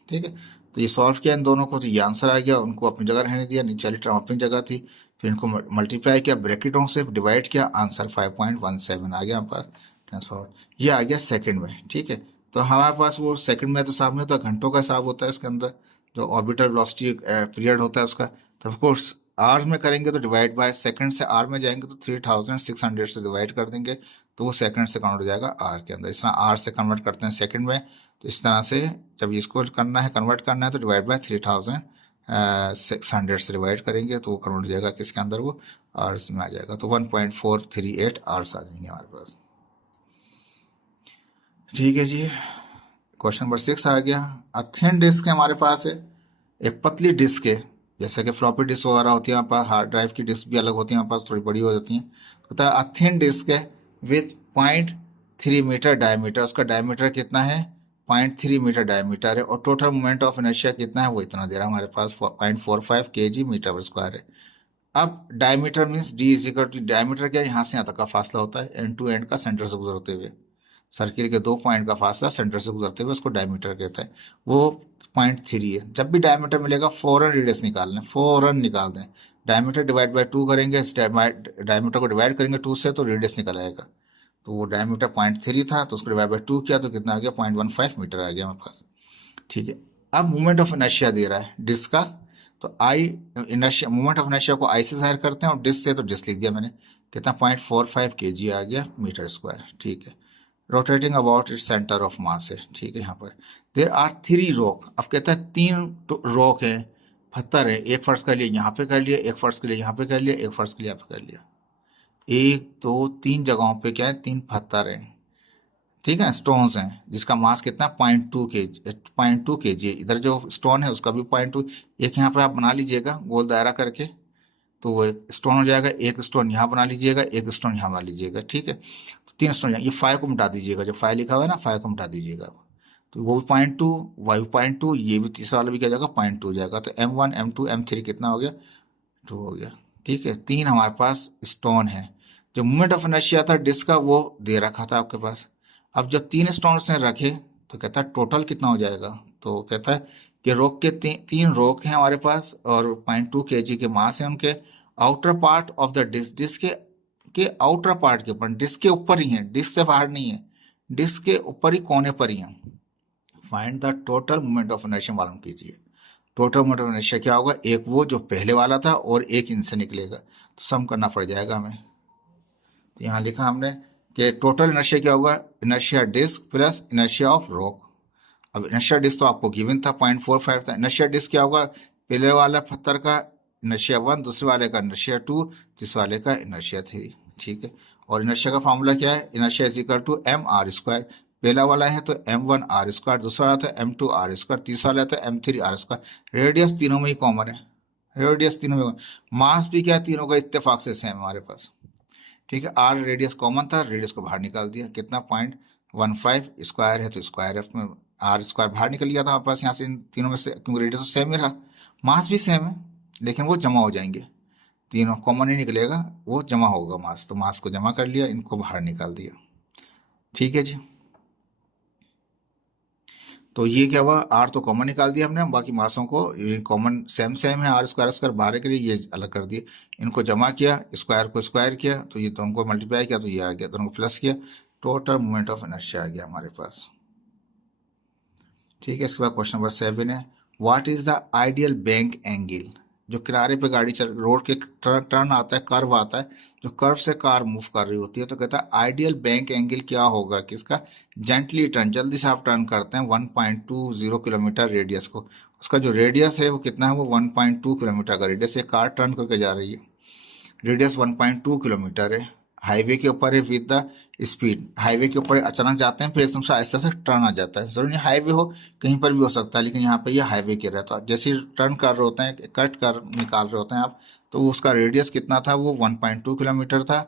ठीक है, तो ये सॉल्व किया इन दोनों को, तो ये आंसर आ गया, उनको अपनी जगह रहने दिया, नीचे वाली टर्म अपनी जगह थी, फिर इनको मल्टीप्लाई किया, ब्रैकेटों से डिवाइड किया, आंसर 5.17 आ गया हमारे पास ट्रांसफॉर्म। ये आ गया सेकंड में। ठीक है, तो हमारे पास वो सेकंड में तो साहब में तो घंटों का हिसाब होता है इसके अंदर, जो ऑर्बिटल वेलोसिटी पीरियड होता है उसका, तो ऑफकोर्स आर में करेंगे तो डिवाइड बाय सेकंड से आर में जाएंगे तो 3600 से डिवाइड कर देंगे तो वो सेकंड से कन्वर्ट हो जाएगा आर के अंदर। इस तरह आर से कन्वर्ट करते हैं सेकंड में, तो इस तरह से जब इसको करना है, कन्वर्ट करना है, तो डिवाइड बाय 3600 से डिवाइड करेंगे तो वो कन्वर्ट हो जाएगा किसके अंदर, वो आर्स में आ जाएगा, तो 1.438 आर्स आ जाएंगे हमारे पास। ठीक है जी, क्वेश्चन नंबर 6 आ गया। अ थिन डिस्क है हमारे पास है, एक पतली डिस्क है, जैसे कि फ्लॉपी डिस्क वगैरह होती है हमारे पास, हार्ड ड्राइव की डिस्क भी अलग होती है हमारे पास, थोड़ी बड़ी हो जाती हैं। होता है अ थिन डिस्क है विथ 0.3 मीटर डायमीटर, उसका डायमीटर कितना है, 0.3 मीटर डायमीटर है, और टोटल मोमेंट ऑफ इनर्शिया कितना है, वो इतना दे रहा है हमारे पास, 0.45 kg मीटर पर स्क्वायर है। अब diameter means D is equal to, diameter क्या है, यहाँ से यहाँ तक का फासला होता है, एंड टू एंड का, सेंटर से गुजरते हुए, सर्किल के 2 पॉइंट का फासला सेंटर से गुजरते हुए, उसको डायमीटर कहते हैं। वो 0.3 है। जब भी डायमीटर मिलेगा फौरन रेडियस निकाल लें, फौरन निकाल दें, डायमीटर डिवाइड बाय 2 करेंगे, डायमीटर को डिवाइड करेंगे 2 से तो रेडियस निकल आएगा। तो वो डायमीटर 0.3 था तो उसको डिवाइड बाय 2 किया तो कितना आ गया, 0.15 मीटर आ गया हमारे पास। ठीक है, अब मोमेंट ऑफ इनर्शिया दे रहा है डिस्क का, तो आई इनर्शिया, मोमेंट ऑफ इनर्शिया को आई से जाहिर करते हैं और डिस्क से, तो डिस्क लिख दिया मैंने, कितना 0.45 kg आ गया मीटर स्क्वायर। ठीक है, rotating about its centre of mass है। ठीक है, यहाँ पर देर आर 3 रॉक, अब कहता है 3 रॉक है, पत्थर है, एक फर्श कर लिया यहाँ पे कर लिया, एक फर्श के लिए यहाँ पे कर लिया, एक फर्श के लिए यहाँ पे कर लिया, 1 2 3 जगहों पे क्या है, 3 पत्थर है। ठीक है, स्टोन्स हैं जिसका मास कितना 0.2 kg है। इधर जो स्टोन है उसका भी 0.2, एक यहाँ पर आप बना लीजिएगा गोल दायरा करके, तो वो एक स्टोन हो जाएगा, एक स्टोन यहाँ बना लीजिएगा, एक स्टोन यहाँ बना लीजिएगा। ठीक है, तो 3 स्टोन, ये 5 को मिटा दीजिएगा, जो 5 लिखा हुआ है ना 5 को मिटा दीजिएगा, तो वो भी 0.2, वाई 0.2, ये भी तीसरा वाला भी क्या जाएगा 0.2 हो जाएगा। तो M1 M2 M3 कितना हो गया, 2 हो गया। ठीक है, 3 हमारे पास स्टोन है। जो मूवमेंट ऑफ इनर्शिया था डिस्क का वो दे रखा था आपके पास। अब जब 3 स्टोन ने रखे तो कहता है टोटल कितना हो जाएगा, तो कहता है कि रोक के 3 रोक हैं हमारे पास और 0.2 kg के मास है उनके। Outer part of the disc, disc के आउटर पार्ट के ऊपर, डिस्क के ऊपर ही है, डिस्क से बाहर नहीं है, डिस्क के ऊपर ही कोने पर ही है। Find the total moment of inertia मालूम कीजिए। टोटल मोमेंट ऑफ इनर्शिया क्या होगा, एक वो जो पहले वाला था और एक इनसे निकलेगा, तो सम करना पड़ जाएगा हमें। तो यहाँ लिखा हमने कि टोटल इनर्शिया क्या होगा, inertia disc plus inertia of rock. अब इनर्शिया डिस्क तो आपको गिवन था 0.45 था। इनर्शिया डिस्क क्या होगा, पहले वाला पत्थर का इनर्शिया 1, दूसरे वाले का इनर्शिया 2, तीसरे वाले का इनर्शिया 3। ठीक है, और इनर्शिया का फॉर्मूला क्या है, inertia is equal to mr²। पहला वाला है तो m1r², दूसरा वाला था m2r², तीसरा वाला था m3r²। रेडियस तीनों में ही कॉमन है, रेडियस तीनों में, मास भी क्या है तीनों का इत्तेफाक से सेम हमारे पास। ठीक है, आर रेडियस कॉमन था, रेडियस को बाहर निकाल दिया, कितना 0.15, स्क्वायर है तो स्क्वायर है, आर स्क्वायर बाहर निकल गया था हमारे पास यहाँ से इन तीनों में से, क्योंकि रेडियस तो सेम ही रहा, मास भी सेम है, लेकिन वो जमा हो जाएंगे, तीनों कॉमन ही निकलेगा, वो जमा होगा मास, तो मास को जमा कर लिया, इनको बाहर निकाल दिया। ठीक है जी, तो ये क्या हुआ, आर तो कॉमन निकाल दिया हमने, बाकी मासों को कॉमन सेम सेम है, आर स्क्वायर बाहर के लिए ये अलग कर दिए, इनको जमा किया, स्क्वायर को स्क्वायर किया तो ये दोनों को मल्टीप्लाई किया तो ये आ गया, दोनों को प्लस किया, टोटल मोमेंट ऑफ इनर्शिया आ गया हमारे पास। ठीक है, इसके बाद क्वेश्चन नंबर 7 है, what is the ideal bank angle. जो किनारे पे गाड़ी चल, रोड के टर्न आता है, कर्व आता है, जो कर्व से कार मूव कर रही होती है, तो कहता है आइडियल बैंक एंगल क्या होगा किसका, जेंटली टर्न, जल्दी से आप टर्न करते हैं 1.20 किलोमीटर रेडियस को, उसका जो रेडियस है वो कितना है, वो 1.2 किलोमीटर का रेडियस, ये कार टर्न करके जा रही है, रेडियस 1.2 किलोमीटर है, हाईवे के ऊपर है विद द स्पीड, हाईवे के ऊपर अचानक जाते हैं फिर एकदम से आहिस्ता से टर्न आ जाता है, जरूरी नहीं हाईवे हो, कहीं पर भी हो सकता है, लेकिन यहाँ पे ये हाईवे के रहता है, जैसे टर्न कर रहे होते हैं, कट कर निकाल रहे होते हैं आप, तो उसका रेडियस कितना था, वो 1.2 किलोमीटर था,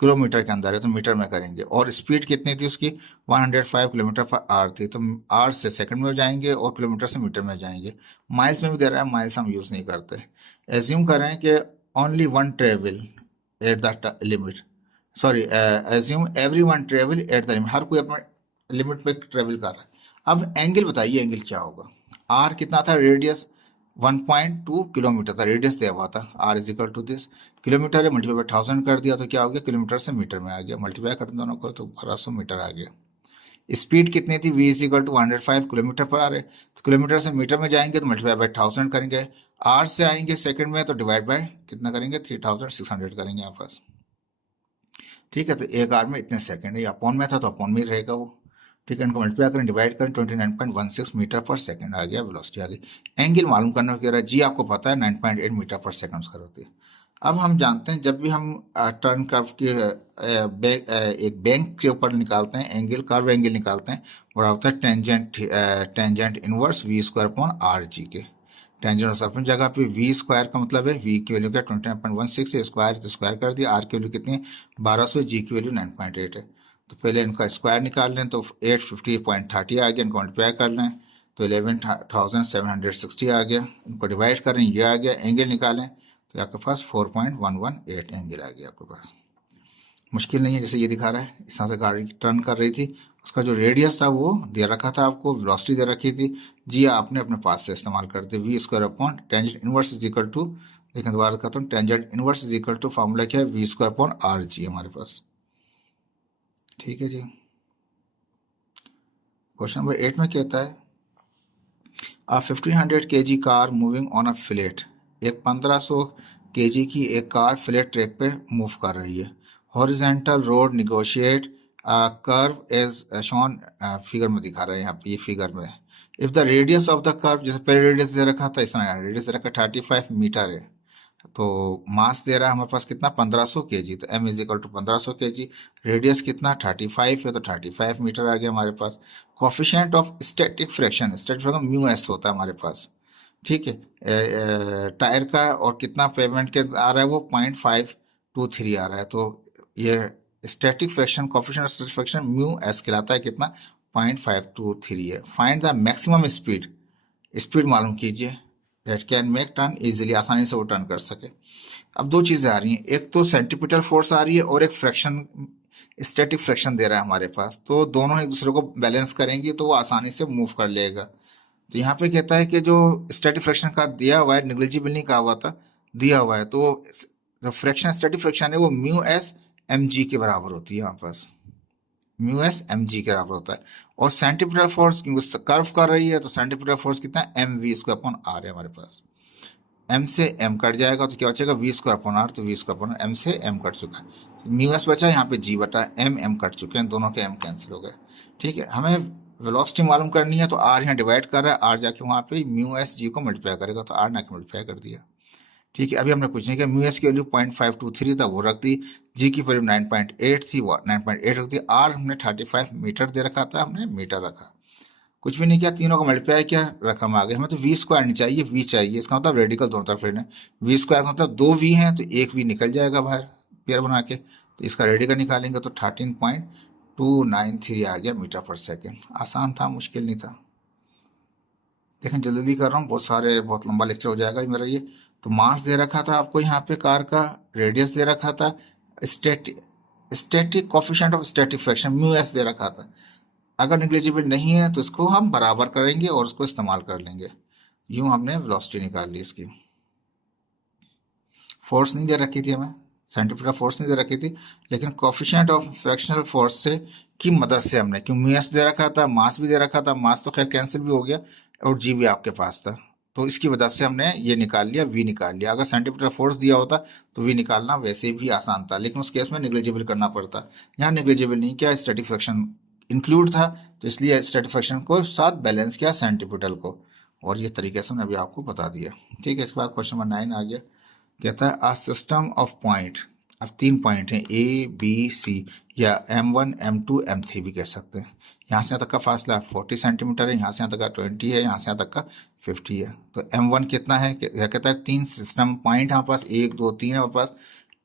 किलोमीटर के अंदर है तो मीटर में करेंगे, और स्पीड कितनी थी उसकी 105 किलोमीटर पर आवर थी, तो आवर से सेकंड में जाएंगे और किलोमीटर से मीटर में जाएंगे, माइल्स में भी दे रहा है, माइल्स हम यूज़ नहीं करते। एज्यूम करें कि only one travel at the limit, sorry assume every one travel at the limit, हर कोई अपना लिमिट पे ट्रेवल कर रहा है। अब एंगल बताइए, एंगल क्या होगा, आर कितना था, रेडियस 1.2 किलोमीटर था, रेडियस दिया हुआ था, R is equal to this, kilometre है मल्टीप्लाई 1000 कर दिया तो क्या हो गया, किलोमीटर से मीटर में आ गया, मल्टीप्लाई कर दोनों को तो 1200 मीटर आ गया। स्पीड कितनी थी, v is equal to 105 kilometre पर आर है, तो किलोमीटर से मीटर में जाएंगे तो मल्टीप्लाई बाय 1000 करेंगे, आर से आएंगे सेकंड में तो डिवाइड बाय कितना करेंगे, 3600 करेंगे यहाँ पास। ठीक है, तो एक आर में इतने सेकंड है, अपॉन में था तो अपॉन में ही रहेगा वो। ठीक है, इनको मल्टीप्लाई करें, डिवाइड करें, 29.16 मीटर पर सेकंड आ गया, वेलोसिटी आ गई। एंगल मालूम करने को कह रहा है, जी आपको पता है 9.8 मीटर पर सेकंड कर होती है। अब हम जानते हैं जब भी हम टर्न कर्व की एक बैंक के ऊपर निकालते हैं एंगल, कर्व एंगल निकालते हैं, वो होता है tangent inverse V square upon are G के, टेंजेंट अपनी जगह पे वी स्क्वायर का मतलब है, वी की वैल्यू क्या 29.16 है, स्क्वायर तो स्क्वायर कर दिया, आर की वैल्यू कितनी है 1200, जी की वैल्यू 9.8 है, तो पहले इनका स्क्वायर निकाल लें तो 850.30 आ गया, इनको मल्टीप्लाई कर लें तो 11,760 आ गया, इनको डिवाइड करें ये आ गया, एंगल निकालें तो आपके पास 4.118 एंगल आ गया आपके पास। मुश्किल नहीं है, जैसे ये दिखा रहा है, इस तरह से गाड़ी टर्न कर रही थी, उसका जो रेडियस था वो दे रखा था आपको, वेलोसिटी दे रखी थी, जी आपने अपने पास से इस्तेमाल करते, v square upon tangent inverse is equal to लेकिन दोबारा कहता हूँ tangent inverse is equal to formula क्या है, v square upon are g हमारे पास। ठीक है जी। क्वेश्चन नंबर 8 में कहता है a 1500 kg car moving on a flat, एक 1500 kg की एक कार फ्लेट ट्रैक पे मूव कर रही है। Horizontal road negotiate curve as shown, figure में दिखा रहे हैं यहाँ पे, ये फिगर में। If the radius of the curve, जैसे पहले रेडियस दे रखा था, इस तरह रेडियस दे रखा 35 मीटर है, तो मास दे रहा है हमारे पास कितना 1500 kg, तो m is equal to 1500 kg। Radius कितना 35 है, तो 35 मीटर आ गया हमारे पास। Coefficient of static friction, static friction mu s होता है हमारे पास। ठीक है, टायर का और कितना पेमेंट के आ रहा है वो 0.523 आ रहा है, तो ये static fraction coefficient of static friction mu S कहलाता है, कितना 0.523 है। Find the maximum speed, speed मालूम कीजिए that can make turn easily, आसानी से वो टर्न कर सके। अब दो चीजें आ रही हैं, एक तो सेंट्रीपिटल फोर्स आ रही है और एक फ्रैक्शन स्टैटिक फ्रैक्शन दे रहा है हमारे पास, तो दोनों एक दूसरे को बैलेंस करेंगे तो वो आसानी से मूव कर लेगा। तो यहाँ पे कहता है कि जो स्टैटिक फ्रैक्शन का दिया हुआ है, निग्लिजिबल नहीं कहा हुआ था, दिया हुआ है, तो जो फ्रैक्शन स्टैटिक फ्रैक्शन है वो म्यू एस एम जी के बराबर होती है यहाँ पास, म्यू एस एम जी के बराबर होता है। और सेंट्रीपिटल फोर्स क्योंकि कर्व कर रही है, तो सेंट्रीपिटल फोर्स कितना है, m v square upon are है हमारे पास। एम से एम कट जाएगा तो क्या बचेगा, वी स्क्वायर अपॉन आर, तो वी स्क्वायर अपॉन एम से एम कट चुका है, तो म्यू एस बचा, यहाँ पे जी बटा एम, एम कट चुके हैं, दोनों के एम कैंसिल हो गए। ठीक है, हमें वेलोसिटी मालूम करनी है, तो आर यहाँ डिवाइड कर रहा है, आर जाके वहाँ पे म्यू एस जी को मल्टीप्लाई करेगा, तो आर ना के मल्टीप्लाई कर दिया। ठीक है, अभी हमने कुछ नहीं किया, म्यू एस की वैल्यू 0.523 था वो रख दी, जी की वैल्यू 9.8 थी वो 9.8 रख दी, आर हमने 35 मीटर दे रखा था, हमने मीटर रखा, कुछ भी नहीं किया, तीनों को मल्टीप्लाई किया, रकम आ गई। हमें तो वी स्क्वायर नहीं चाहिए, वी चाहिए, इसका मतलब रेडिकल दोनों तरफ लेना है। वी स्क्वायर का मतलब 2 वी हैं, तो एक वी निकल जाएगा बाहर पेयर बना के, तो इसका रेडिकल निकालेंगे तो 13.293 आ गया मीटर पर सेकेंड। आसान था, मुश्किल नहीं था। देखें जल्दी कर रहा हूँ, बहुत लंबा लेक्चर हो जाएगा मेरा ये। तो मास दे रखा था आपको यहाँ पे कार का, रेडियस दे रखा था, static static coefficient of static friction mu s दे रखा था। अगर निग्लिजिबल नहीं है तो इसको हम बराबर करेंगे और उसको इस्तेमाल कर लेंगे। यूं हमने वेलोसिटी निकाल ली इसकी। फोर्स नहीं दे रखी थी हमें, सेंट्रीपिटल फोर्स नहीं दे रखी थी, लेकिन कोफिशिएंट ऑफ फ्रैक्शनल फोर्स से की मदद से हमने, क्यों म्यू एस दे रखा था, मास भी दे रखा था, मास तो खैर कैंसिल भी हो गया और जी भी आपके पास था, तो इसकी वजह से हमने ये निकाल लिया, वी निकाल लिया। अगर सेंट्रीपिटल फोर्स दिया होता तो वी निकालना वैसे भी आसान था, लेकिन उस केस में निग्लिजिबल करना पड़ता। यहाँ निग्लिजिबल नहीं किया, स्टैटिक फ्रैक्शन इंक्लूड था, तो इसलिए स्टैटिक फ्रैक्शन को साथ बैलेंस किया सेंट्रीपिटल को, और ये तरीके से मैंने अभी आपको बता दिया। ठीक है, इसके बाद क्वेश्चन नंबर 9 आ गया, कहता है अ सिस्टम ऑफ पॉइंट, अब 3 पॉइंट हैं ए बी सी, या M1 M2 M3 भी कह सकते हैं। यहाँ से यहाँ तक का फासला 40 सेंटीमीटर है, यहाँ से यहाँ तक का 20 है, यहाँ से यहाँ तक का 50 है। तो M1 कितना है, क्या कहता है, 3 सिस्टम पॉइंट हमारे पास 1 2 3 है हमारे पास,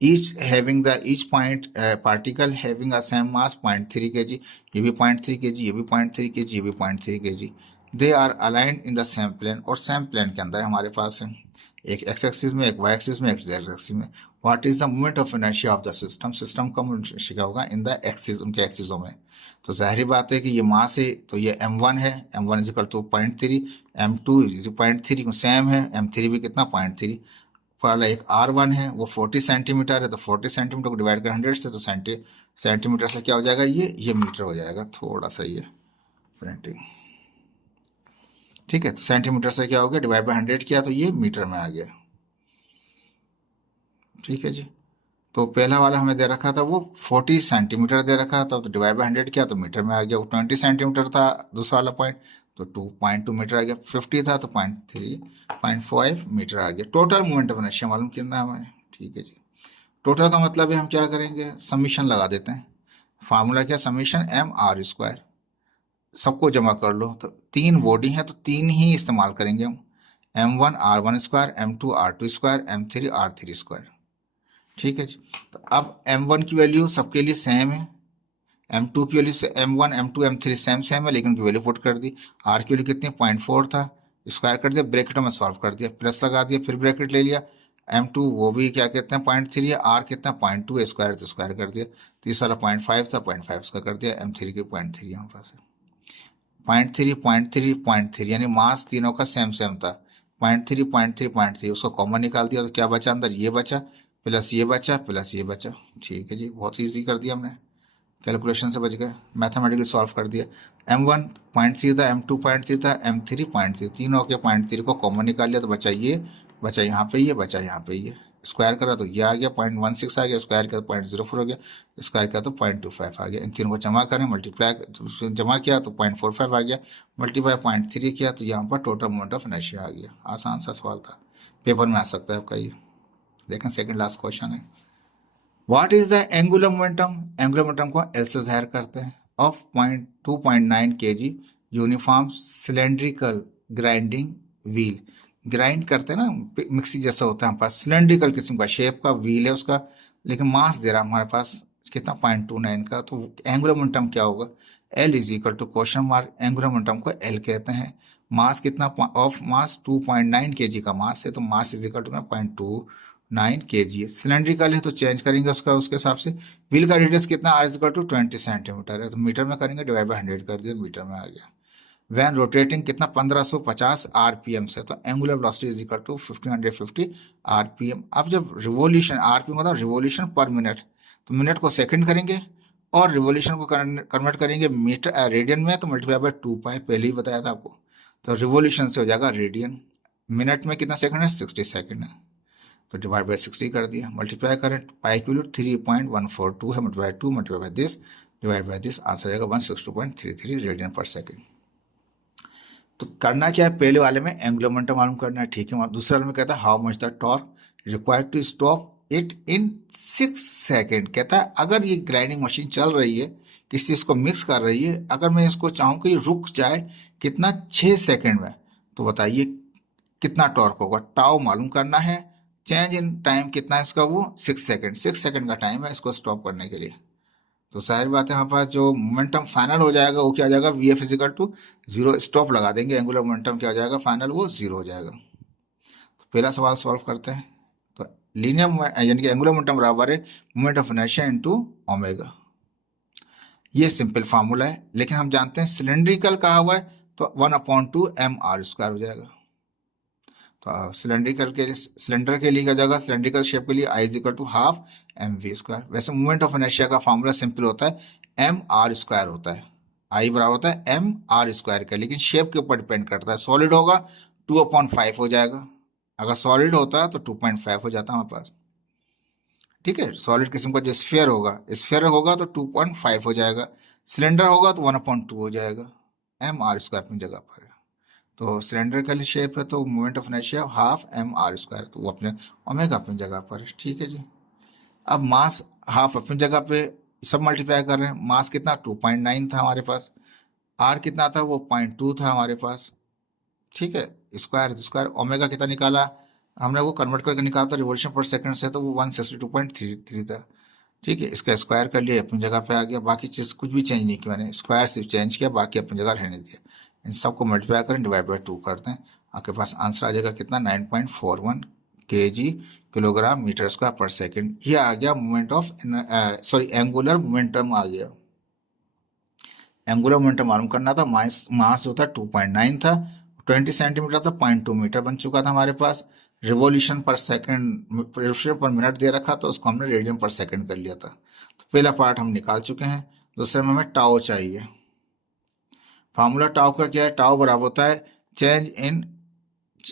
each point particle having a same mass 0.3 kg, ये भी 0.3 kg, ये भी 0.3 kg, ये भी 0.3 kg। They are aligned in the same plane, और सेम प्लेन के अंदर हमारे पास है, एक एक्स एक्सिस में, एक वाई एक्सिस में, एक जेड एक्सिस में। What is the moment of inertia of the system, system का मोमेंट क्या होगा इन द एक्सिस, उनके एक्सिसों में। तो जाहिर बात है कि ये मास है, तो ये M1 है, M1 is equal to 0.3, M2 is 0.3 same है, M3 भी कितना 0.3। वाला एक R1 है वो 40 सेंटीमीटर है, तो 40 सेंटीमीटर को डिवाइड कर 100 से, तो सेंटीमीटर से क्या हो जाएगा, ये मीटर हो जाएगा, थोड़ा सा ये प्रिंटिंग। ठीक है, तो सेंटीमीटर से क्या हो गया, डिवाइड बाय 100 किया तो ये मीटर में आ गया। ठीक है जी, तो पहला वाला हमें दे रखा था वो 40 सेंटीमीटर दे रखा था, तो डिवाइड बाय 100 किया तो मीटर में आ गया। वो 20 सेंटीमीटर था दूसरा वाला पॉइंट, तो 2.2 मीटर आ गया। 50 था तो 0.5 मीटर आ गया। टोटल मोमेंट ऑफ इनर्शिया मालूम करना है हमें। ठीक है जी, टोटल का मतलब है हम क्या करेंगे, समीशन लगा देते हैं। फार्मूला क्या, समीशन M/r², सबको जमा कर लो, तो 3 बॉडी है तो 3 ही इस्तेमाल करेंगे हम, M1 R1², M2 R2², M3 R3²। ठीक है जी, तो अब M1 की वैल्यू सबके लिए सेम है, M2 की वैल्यू से M1 M2 M3 same same है, लेकिन उनकी वैल्यू पुट कर दी। R की वैल्यू कितनी 0.4 था, स्क्वायर कर दिया, ब्रैकेटों में सॉल्व कर दिया, प्लस लगा दिया, फिर ब्रैकेट ले लिया। M2 वो भी क्या कहते हैं 0.3 है, R कितना 0.2 है, स्क्वायर तो स्क्वायर कर दिया, तीसरा वाला 0.5 था 0.5 उसका कर दिया, M3 की 0.3 यहाँ पास है 0.3 0.3 0.3, यानी मास तीनों का सेम सेम था, 0.3 उसको कॉमन निकाल दिया तो क्या बचा अंदर, ये बचा प्लस ये बचा प्लस ये बचा। ठीक है जी, बहुत ईजी कर दिया हमने, कैलकुलेशन से बच गए, मैथमेटिकली सॉल्व कर दिया। M1 0.3 था, M2 0.3 था, M3 0.3, तीनों के 0.3 को कॉमन निकाल लिया तो बचा ये, बचा यहाँ पे ये, बचा यहाँ पे ये, स्क्वायर करा तो ये आ गया 0.16 आ गया, स्क्वायर किया तो 0.04 हो गया, स्क्वायर किया तो 0.25 आ गया। इन तीनों को जमा करें, मल्टीप्लाई जमा किया तो 0.45 आ गया, मल्टीप्लाई 0.3 किया तो यहाँ पर टोटल मोमेंट ऑफ इनर्शिया आ गया। आसान सा सवाल था, पेपर में आ सकता है आपका ये। देखें सेकंड लास्ट क्वेश्चन है, what is the angular momentum, angular momentum को एल से जाहिर करते हैं, of 2.9 kg uniform cylindrical grinding wheel. Grind करते हैं ना, मिक्सी जैसा होता है हमारे पास, सिलेंड्रिकल किस्म का शेप का व्हील है उसका, लेकिन मास दे रहा है हमारे पास कितना 0.29 का, तो एंगुलर मोमेंटम क्या होगा, l is equal to question mark, angular momentum को एल कहते हैं। मास कितना, ऑफ मास 2.9 kg का मास है, तो mass is equal to 0.29 kg है। सिलेंड्रिकल है तो चेंज करेंगे उसका, उसके हिसाब से। व्हील का रेडियस कितना, r is equal to 20 centimetre है, तो मीटर में करेंगे, डिवाइड बाय 100 कर दिया, मीटर में आ गया। वैन रोटेटिंग कितना 1550 आरपीएम से, तो angular velocity is equal to 1550 RPM. अब जब रिवोल्यूशन, आरपीएम मतलब रिवोल्यूशन पर मिनट, तो मिनट को सेकंड करेंगे और रिवोल्यूशन को कन्वर्ट करेंगे मीटर रेडियन में, तो मल्टीप्लाई बाय 2 पाई, पहले ही बताया था आपको। तो रिवोल्यूशन से हो जाएगा रेडियन, मिनट में कितना सेकंड है, 60 सेकंड है, तो डिवाइड बाय 60 कर दिया, मल्टीप्लाई करें, पाई की वैल्यू 3.142 है, multiply 2 multiply by this divide by this, answer आएगा 162.33 रेडियन पर सेकंड। तो करना क्या है, पहले वाले में एंगुलर मोमेंटम मालूम करना है, ठीक है। दूसरे वाले में कहता है how much the torque required to stop it in 6 second. कहता है अगर ये ग्राइंडिंग मशीन चल रही है, किसी चीज को मिक्स कर रही है, अगर मैं इसको चाहूँ कि रुक जाए कितना 6 सेकेंड में, तो बताइए कितना टॉर्क होगा। टाउ मालूम करना है, चेंज इन टाइम कितना है इसका, वो 6 सेकेंड, 6 सेकेंड का टाइम है इसको स्टॉप करने के लिए। तो जाहिर बात है यहाँ पर जो मोमेंटम फाइनल हो जाएगा वो क्या हो जाएगा, v f is equal to 0, stop लगा देंगे, एंगुलर मोमेंटम क्या हो जाएगा फाइनल, वो 0 हो जाएगा। तो पहला सवाल सॉल्व करते हैं, तो लीनियर यानी कि एंगुलर मोमेंटम बराबर है moment of inertia into omega. ये सिंपल फार्मूला है, लेकिन हम जानते हैं सिलेंड्रिकल कहा हुआ है तो 1/2 mr² हो जाएगा। तो सिलेंड्रिकल के सिलेंडर के लिए क्या जाएगा, सिलेंड्रिकल शेप के लिए I is equal to ½ mv²। वैसे मूवमेंट ऑफ इनर्शिया का फार्मूला सिंपल होता है mr² होता है, I बराबर होता है mr² का, लेकिन शेप के ऊपर डिपेंड करता है। सॉलिड होगा 2/5 हो जाएगा, अगर सॉलिड होता तो 2.5 हो जाता हमारे पास, ठीक है। सॉलिड किस्म का जो स्फीयर होगा तो 2.5 हो जाएगा, सिलेंडर होगा तो 1/2 हो जाएगा, mr² अपनी जगह पर है। तो सिलेंडर का शेप है तो मोमेंट ऑफ इनर्शिया ½ mr², तो वो अपने ओमेगा अपनी जगह पर है, ठीक है जी। अब मास हाफ अपनी जगह पे, सब मल्टीप्लाई कर रहे हैं। मास कितना 2.9 था हमारे पास, आर कितना था वो 0.2 था हमारे पास, ठीक है। स्क्वायर ओमेगा कितना निकाला हमने, वो कन्वर्ट करके निकाला था रिवोल्यूशन पर सेकंड से, तो वो 162.33 था, ठीक है। इसका स्क्वायर कर लिया, अपनी जगह पे आ गया, बाकी चीज कुछ भी चेंज नहीं की मैंने, स्क्वायर सिर्फ चेंज किया, बाकी अपनी जगह रहने दिया। इन सबको मल्टीप्लाई करें, डिवाइड बाय 2 करते हैं, आपके पास आंसर आ जाएगा कितना 9.41 kg किलोग्राम मीटर स्क्वायर पर सेकंड। ये आ गया मोमेंट ऑफ एंगुलर मोमेंटम आ गया। एंगुलर मोमेंटम मालूम करना था, मास जो था 2.9 था, 20 सेंटीमीटर था, 0.2 मीटर बन चुका था हमारे पास। Revolution per second, revolution per minute दे रखा तो उसको हमने रेडियन पर सेकंड कर लिया था। तो पहला पार्ट हम निकाल चुके हैं। दूसरे में हमें टाओ चाहिए। फार्मूला टाओ का क्या है, टाओ बराबर होता है change in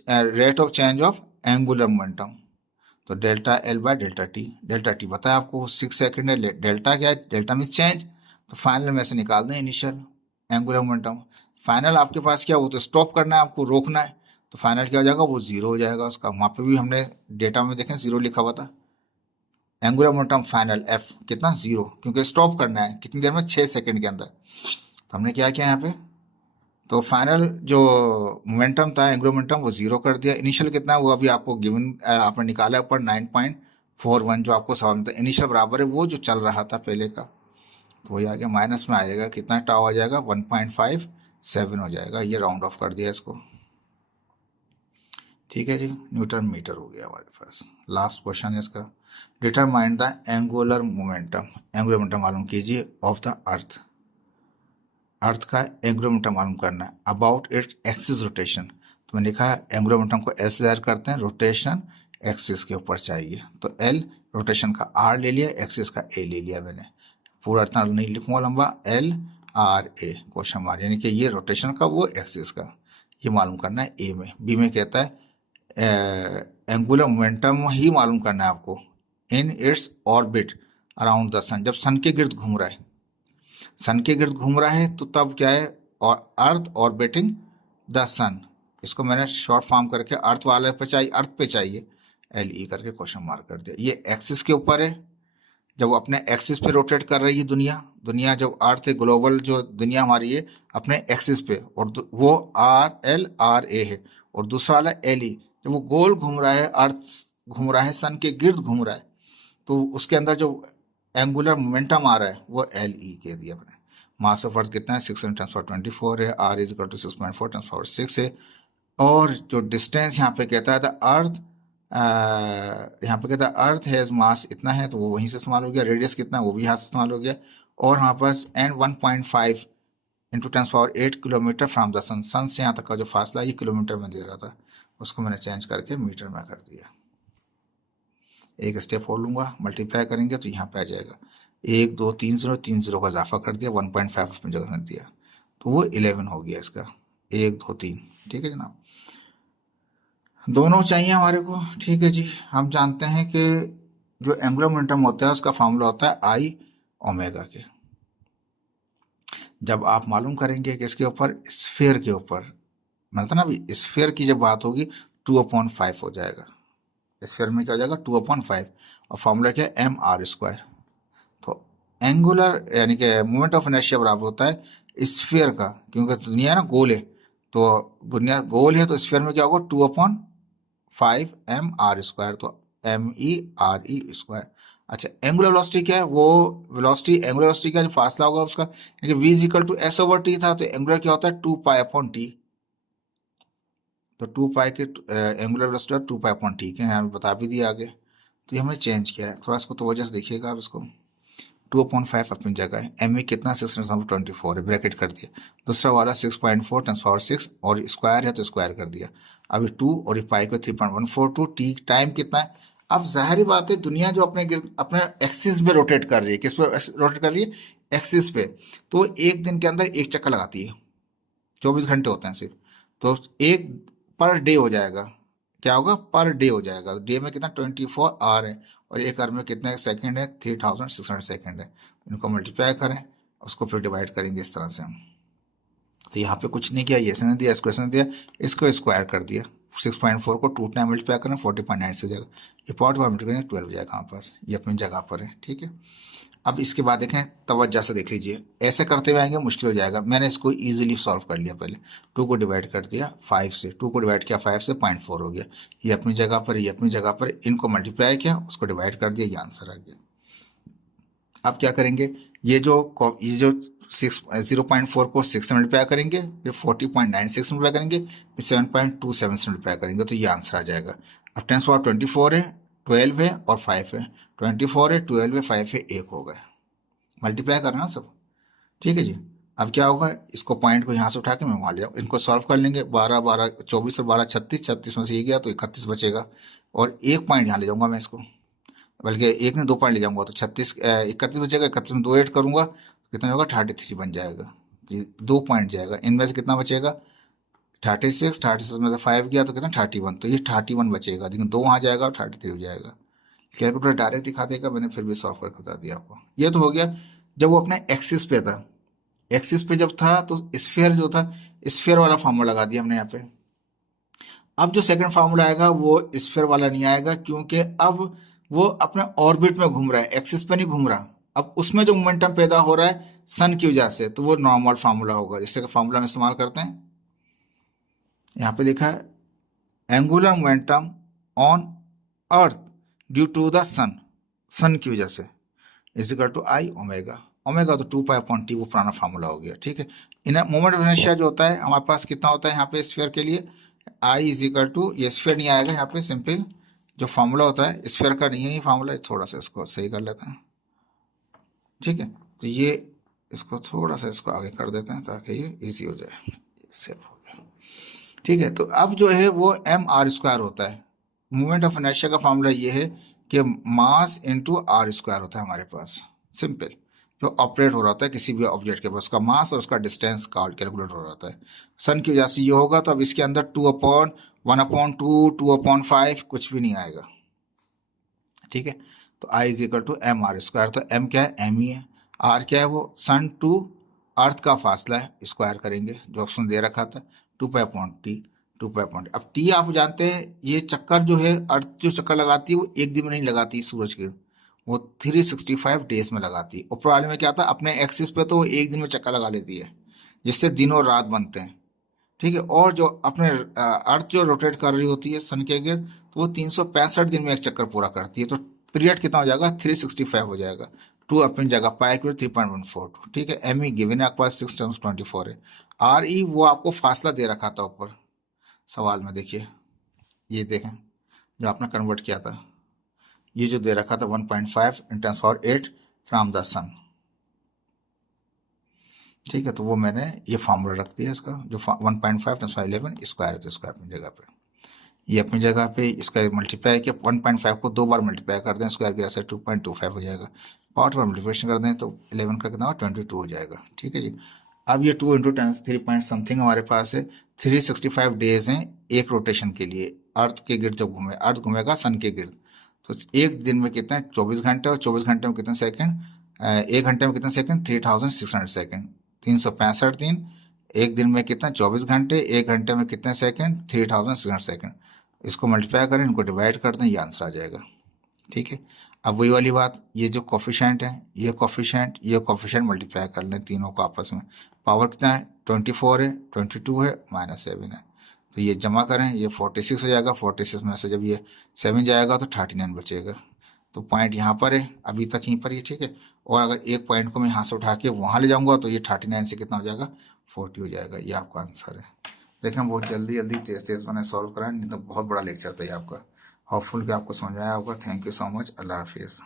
rate of change of angular momentum, तो delta L by delta t. Delta t बताया आपको 6 सेकंड है, डेल्टा क्या है, डेल्टा मीन चेंज, तो फाइनल में से निकाल दें इनिशियल एंगुलर मोमेंटम। फाइनल आपके पास क्या, वो तो स्टॉप करना है, आपको रोकना है, तो फाइनल क्या हो जाएगा, वो 0 हो जाएगा उसका। वहां पे भी हमने डेटा में देखें 0 लिखा हुआ था। एंगुलर मोमेंटम फाइनल एफ कितना 0, क्योंकि स्टॉप करना है कितनी देर में, 6 सेकंड के अंदर। तो हमने क्या किया यहाँ पे, तो फाइनल जो मोमेंटम था एंगुलर मोमेंटम वो 0 कर दिया। इनिशियल कितना, वो अभी आपको गिवन आपने निकाला ऊपर 9.41 जो आपको सवाल में था। इनिशियल बराबर है वो जो चल रहा था पहले का, तो वही आ गया, माइनस में आएगा कितना, टाउ आ जाएगा 1.57 हो जाएगा। ये राउंड ऑफ कर दिया इसको, ठीक है जी। न्यूटन मीटर हो गया हमारे पास। लास्ट क्वेश्चन है इसका, determine the angular momentum. Angular momentum मालूम कीजिए ऑफ द अर्थ। अर्थ का एंगुलर मोमेंटम मालूम करना है अबाउट इट्स एक्सिस रोटेशन। तो मैंने लिखा है एंगुलर मोमेंटम को एल से ज़ाहिर करते हैं, रोटेशन एक्सिस के ऊपर चाहिए, तो एल रोटेशन का आर ले लिया, एक्सिस का ए ले लिया मैंने, पूरा इतना नहीं लिखूंगा लंबा, L R A question mark, यानी कि ये रोटेशन का वो एक्सिस का, ये मालूम करना है ए में। बी में कहता है एंगुलर मोमेंटम ही मालूम करना है आपको in its orbit around the sun, जब सन के गिर्द घूम रहा है, सन के गिर्द घूम रहा है तो तब क्या है, और अर्थ ऑर्बिटिंग द सन, इसको मैंने शॉर्ट फॉर्म करके अर्थ वाले पे चाहिए, अर्थ पे चाहिए, एल ई करके क्वेश्चन मार्क कर दिया। ये एक्सिस के ऊपर है, जब वो अपने एक्सिस पे रोटेट कर रही है दुनिया जब अर्थ है, ग्लोबल जो दुनिया हमारी है अपने एक्सिस पे, और वो आर एल आर ए है, और दूसरा वाला एल ई, जब वो गोल घूम रहा है, अर्थ घूम रहा है, सन के गिर्द घूम रहा है, तो उसके अंदर जो एंगुलर मोमेंटम आ रहा है वो एल ई कह दिया मैंने। मास ऑफ अर्थ कितना है 6×10⁴ है, आर इज इक्वल टू 6.4×6 है, और जो डिस्टेंस यहाँ पे कहता है द अर्थ, यहाँ पे कहता है अर्थ हैज मास इतना है, तो वो वहीं से इस्तेमाल हो गया, रेडियस कितना है वो भी यहाँ से इस्तेमाल हो गया, और हमारे पास and 1.5 × 10⁸ kilometre from the sun, सन से यहाँ तक का जो फासला ये किलोमीटर में दे रहा था, उसको मैंने चेंज करके मीटर में कर दिया। एक स्टेप और लूंगा, मल्टीप्लाई करेंगे तो यहाँ पे आ जाएगा 1 2 3 0, 3 0 का इजाफा कर दिया, 1.5 उसमें जगह में दिया, तो वो 11 हो गया इसका, 1 2 3। ठीक है जनाब, दोनों चाहिए हमारे को। ठीक है जी, हम जानते हैं कि जो एंगुलर मोमेंटम होता है उसका फॉर्मूला होता है आई ओमेगा के। जब आप मालूम करेंगे कि इसके ऊपर स्फीयर के ऊपर, मतलब ना अभी स्फीयर की जब बात होगी 2/5 हो जाएगा, स्फीयर में क्या हो जाएगा 2/5, और फॉर्मूला क्या है mr²। तो एंगुलर यानी कि मोमेंट ऑफ इनर्शिया बराबर होता है स्फीयर का, क्योंकि दुनिया ना गोल है, तो दुनिया गोल है तो स्फीयर में क्या होगा 2/5 mr², तो MERE²। अच्छा, एंगुलर वेलोसिटी क्या है, वो वेलोसिटी एंगुलर वेलोसिटी का जो फासला होगा उसका, क्योंकि v इक्वल टू s/t था, तो एंगुलर क्या होता है 2π/t, तो 2π के एंगुलर वेलोसिटी 2π/t के यहाँ बता भी दिया आगे, तो ये हमने चेंज किया है, थोड़ा इसको तवज्जो से देखिएगा आप इसको। 2/5 अपनी जगह है, एम ई कितना 6×10⁴ है, ब्रैकेट कर दिया, दूसरा वाला 6.4×6 और स्क्वायर है तो स्क्वायर कर दिया, अभी 2 और ये पाई को 3.142, टी टाइम कितना है। अब जाहिर बात है दुनिया जो अपने एक्सिस पे रोटेट कर रही है, किस पे रोटेट कर रही है, एक्सिस पे, तो एक दिन के अंदर एक चक्कर लगाती है, 24 घंटे होते हैं सिर्फ, तो एक पर डे हो जाएगा, क्या होगा पर डे हो जाएगा, डे में कितना 24 आवर है, और एक आवर में कितने सेकंड है 3600 सेकंड है, इनको मल्टीप्लाई करें, उसको फिर डिवाइड करेंगे इस तरह से हम। तो यहाँ पे कुछ नहीं किया, ये से नहीं दिया, इसको ऐसे नहीं दिया, इसको स्क्वायर कर दिया, 6.4 को 2 टाइम मल्टीप्लाई करें 40.9 से जाएगा, ये पॉट पर मल्टीप्लाई करेंगे 12 जाएगा हमारे पास, ये अपनी जगह पर है। ठीक है, अब इसके बाद देखें, तवज्जो से देख लीजिए, ऐसे करते हुए आएंगे मुश्किल हो जाएगा, मैंने इसको इजीली सॉल्व कर लिया, पहले 2 को डिवाइड कर दिया 5 से, 2 को डिवाइड किया 5 से 0.4 हो गया, ये अपनी जगह पर, ये अपनी जगह पर, इनको मल्टीप्लाई किया, उसको डिवाइड कर दिया, ये आंसर आ गया। अब क्या करेंगे, ये जो 0.4 को 6 से मल्टीप्लाई करेंगे, फिर 40.96 से मल्टीप्लाई करेंगे, फिर 7.27 से मल्टीप्लाई करेंगे, तो ये आंसर आ जाएगा। अब 10⁻24 है, 12 है और 5 है, 24 है, 12 है, 5 है, 1 हो गए, मल्टीप्लाई करना ना सब। ठीक है जी, अब क्या होगा, इसको पॉइंट को यहाँ से उठा के मैं वहाँ ले जाऊँ, इनको सॉल्व कर लेंगे, 12 12 24 और 12 36, 36 में से ये गया तो 31 बचेगा, और एक पॉइंट यहाँ ले जाऊँगा मैं इसको, बल्कि एक ने 2 पॉइंट ले जाऊँगा, तो 31 बचेगा, 31 में 2 ऐड करूँगा कितना होगा 33 बन जाएगा, 2 पॉइंट जाएगा, इनमें से कितना बचेगा 36 में से 5 गया तो कितना 31, तो ये 31 बचेगा, लेकिन 2 वहाँ जाएगा और 33 हो जाएगा। कैलकुलेटर डायरेक्ट दिखा देगा, मैंने फिर भी सॉल्व करके बता दिया आपको। ये तो हो गया जब वो अपने एक्सिस पे था, एक्सिस पे जब था तो स्फीयर जो था, स्फीयर वाला फार्मूला लगा दिया हमने यहाँ पे। अब जो सेकंड फार्मूला आएगा वो स्फीयर वाला नहीं आएगा, क्योंकि अब वो अपने ऑर्बिट में घूम रहा है, एक्सिस पे नहीं घूम रहा, अब उसमें जो मोमेंटम पैदा हो रहा है सन की वजह से, तो वो नॉर्मल फार्मूला होगा, जिससे का फार्मूला हम इस्तेमाल करते हैं, यहाँ पे लिखा है angular momentum on earth due to the sun, sun की वजह से, is equal to I omega, omega तो 2π/t, वो पुराना फार्मूला हो गया। ठीक है, इन मोमेंट ऑफ इनर्शिया जो होता है हमारे पास कितना होता है यहाँ पे स्फीयर के लिए, आई इज इक्वल टू, ये स्फीयर नहीं आएगा यहाँ पे, सिंपल जो फार्मूला होता है स्फीयर का नहीं है ये फार्मूला, थोड़ा सा इसको सही कर लेते हैं। ठीक है, तो ये इसको थोड़ा सा इसको आगे कर देते हैं ताकि ये इजी हो जाए, सेव हो गया। ठीक है, तो अब जो है वो एम आर स्क्वायर होता है। मोमेंट ऑफ इनर्शिया का फॉर्मूला ये है कि मास इंटू आर स्क्वायर होता है हमारे पास, सिंपल। जो ऑपरेट हो रहा होता है किसी भी ऑब्जेक्ट के पास, उसका मास और उसका डिस्टेंस कैलकुलेट हो रहा होता है। सन की वजह से ये होगा, तो अब इसके अंदर 2/1/2 2/5 कुछ भी नहीं आएगा। ठीक है, तो I is equal to m r square. तो एम क्या है, एम ही है। आर क्या है, वो सन टू अर्थ का फासला है, स्क्वायर करेंगे जो ऑप्शन दे रखा था, 2π/T। 2π/T। अब टी आप जानते हैं, ये चक्कर जो है अर्थ जो चक्कर लगाती है वो एक दिन में नहीं लगाती सूरज की, वो 365 डेज में लगाती है। ऊपर वाले में क्या था, अपने एक्सिस पे तो वो एक दिन में चक्कर लगा लेती है, जिससे दिन और रात बनते हैं। ठीक है, और जो अपने अर्थ जो रोटेट कर रही होती है सन के गिर्द, तो वो 365 दिन में एक चक्कर पूरा करती है। तो पीरियड कितना हो जाएगा, 365 हो जाएगा। टू अपनी जगह, पाई की 3.142। ठीक है, एम ई गिवन है आपके पास 6 × 24 है। आर ई वो आपको फासला दे रखा था ऊपर सवाल में, देखिए ये देखें जो आपने कन्वर्ट किया था, ये जो दे रखा था 1.5 × 10⁸ फ्रॉम द सन। ठीक है, तो वो मैंने ये फार्मूला रख दिया इसका, जो 1.5 × 10⁻11 स्क्वायर है, तो इसका अपनी जगह पे, ये अपनी जगह पे इसका मल्टीप्लाई किया, 1.5 को 2 बार मल्टीप्लाई कर दें स्क्वायर की वजह से 2.25 हो जाएगा। पार्ट बार मल्टीप्लिकेशन कर दें तो 11 का कितना होगा, 22 हो जाएगा। ठीक है जी, अब ये 2 × 10 3 पॉइंट समथिंग हमारे पास है। 365 डेज हैं एक रोटेशन के लिए, अर्थ के गिर्द जब घूमे, अर्थ घूमेगा सन के गिर्द, तो एक दिन में कितने 24 घंटे, और 24 घंटे में कितने सेकंड, एक घंटे में कितने सेकंड, 3600 सेकंड। 365 दिन, एक दिन में कितना 24 घंटे, एक घंटे में कितने सेकंड, 3600 सेकंड। इसको मल्टीप्लाई करें, इनको डिवाइड कर दें, ये आंसर आ जाएगा। ठीक है, अब वही वाली बात, ये जो कोफिशेंट है, ये कोफिशेंट मल्टीप्लाई कर लें तीनों को आपस में। पावर कितना है, 24 है, 22 है, -7 है, तो ये जमा करें, ये 46 हो जाएगा। 46 में से जब ये 7 जाएगा तो 39 बचेगा। तो पॉइंट यहाँ पर है, अभी तक यहीं पर ही। ठीक है, और अगर एक पॉइंट को मैं यहाँ से उठा के वहाँ ले जाऊँगा तो ये 39 से कितना हो जाएगा, 40 हो जाएगा। ये आपका आंसर है। देखें, बहुत जल्दी जल्दी तेज तेज मैंने सॉल्व कराया, नहीं तो बहुत बड़ा लेक्चर था ये आपका। होपफुल कि आपको समझ आया होगा। Thank you so much. अल्लाह हाफिज़।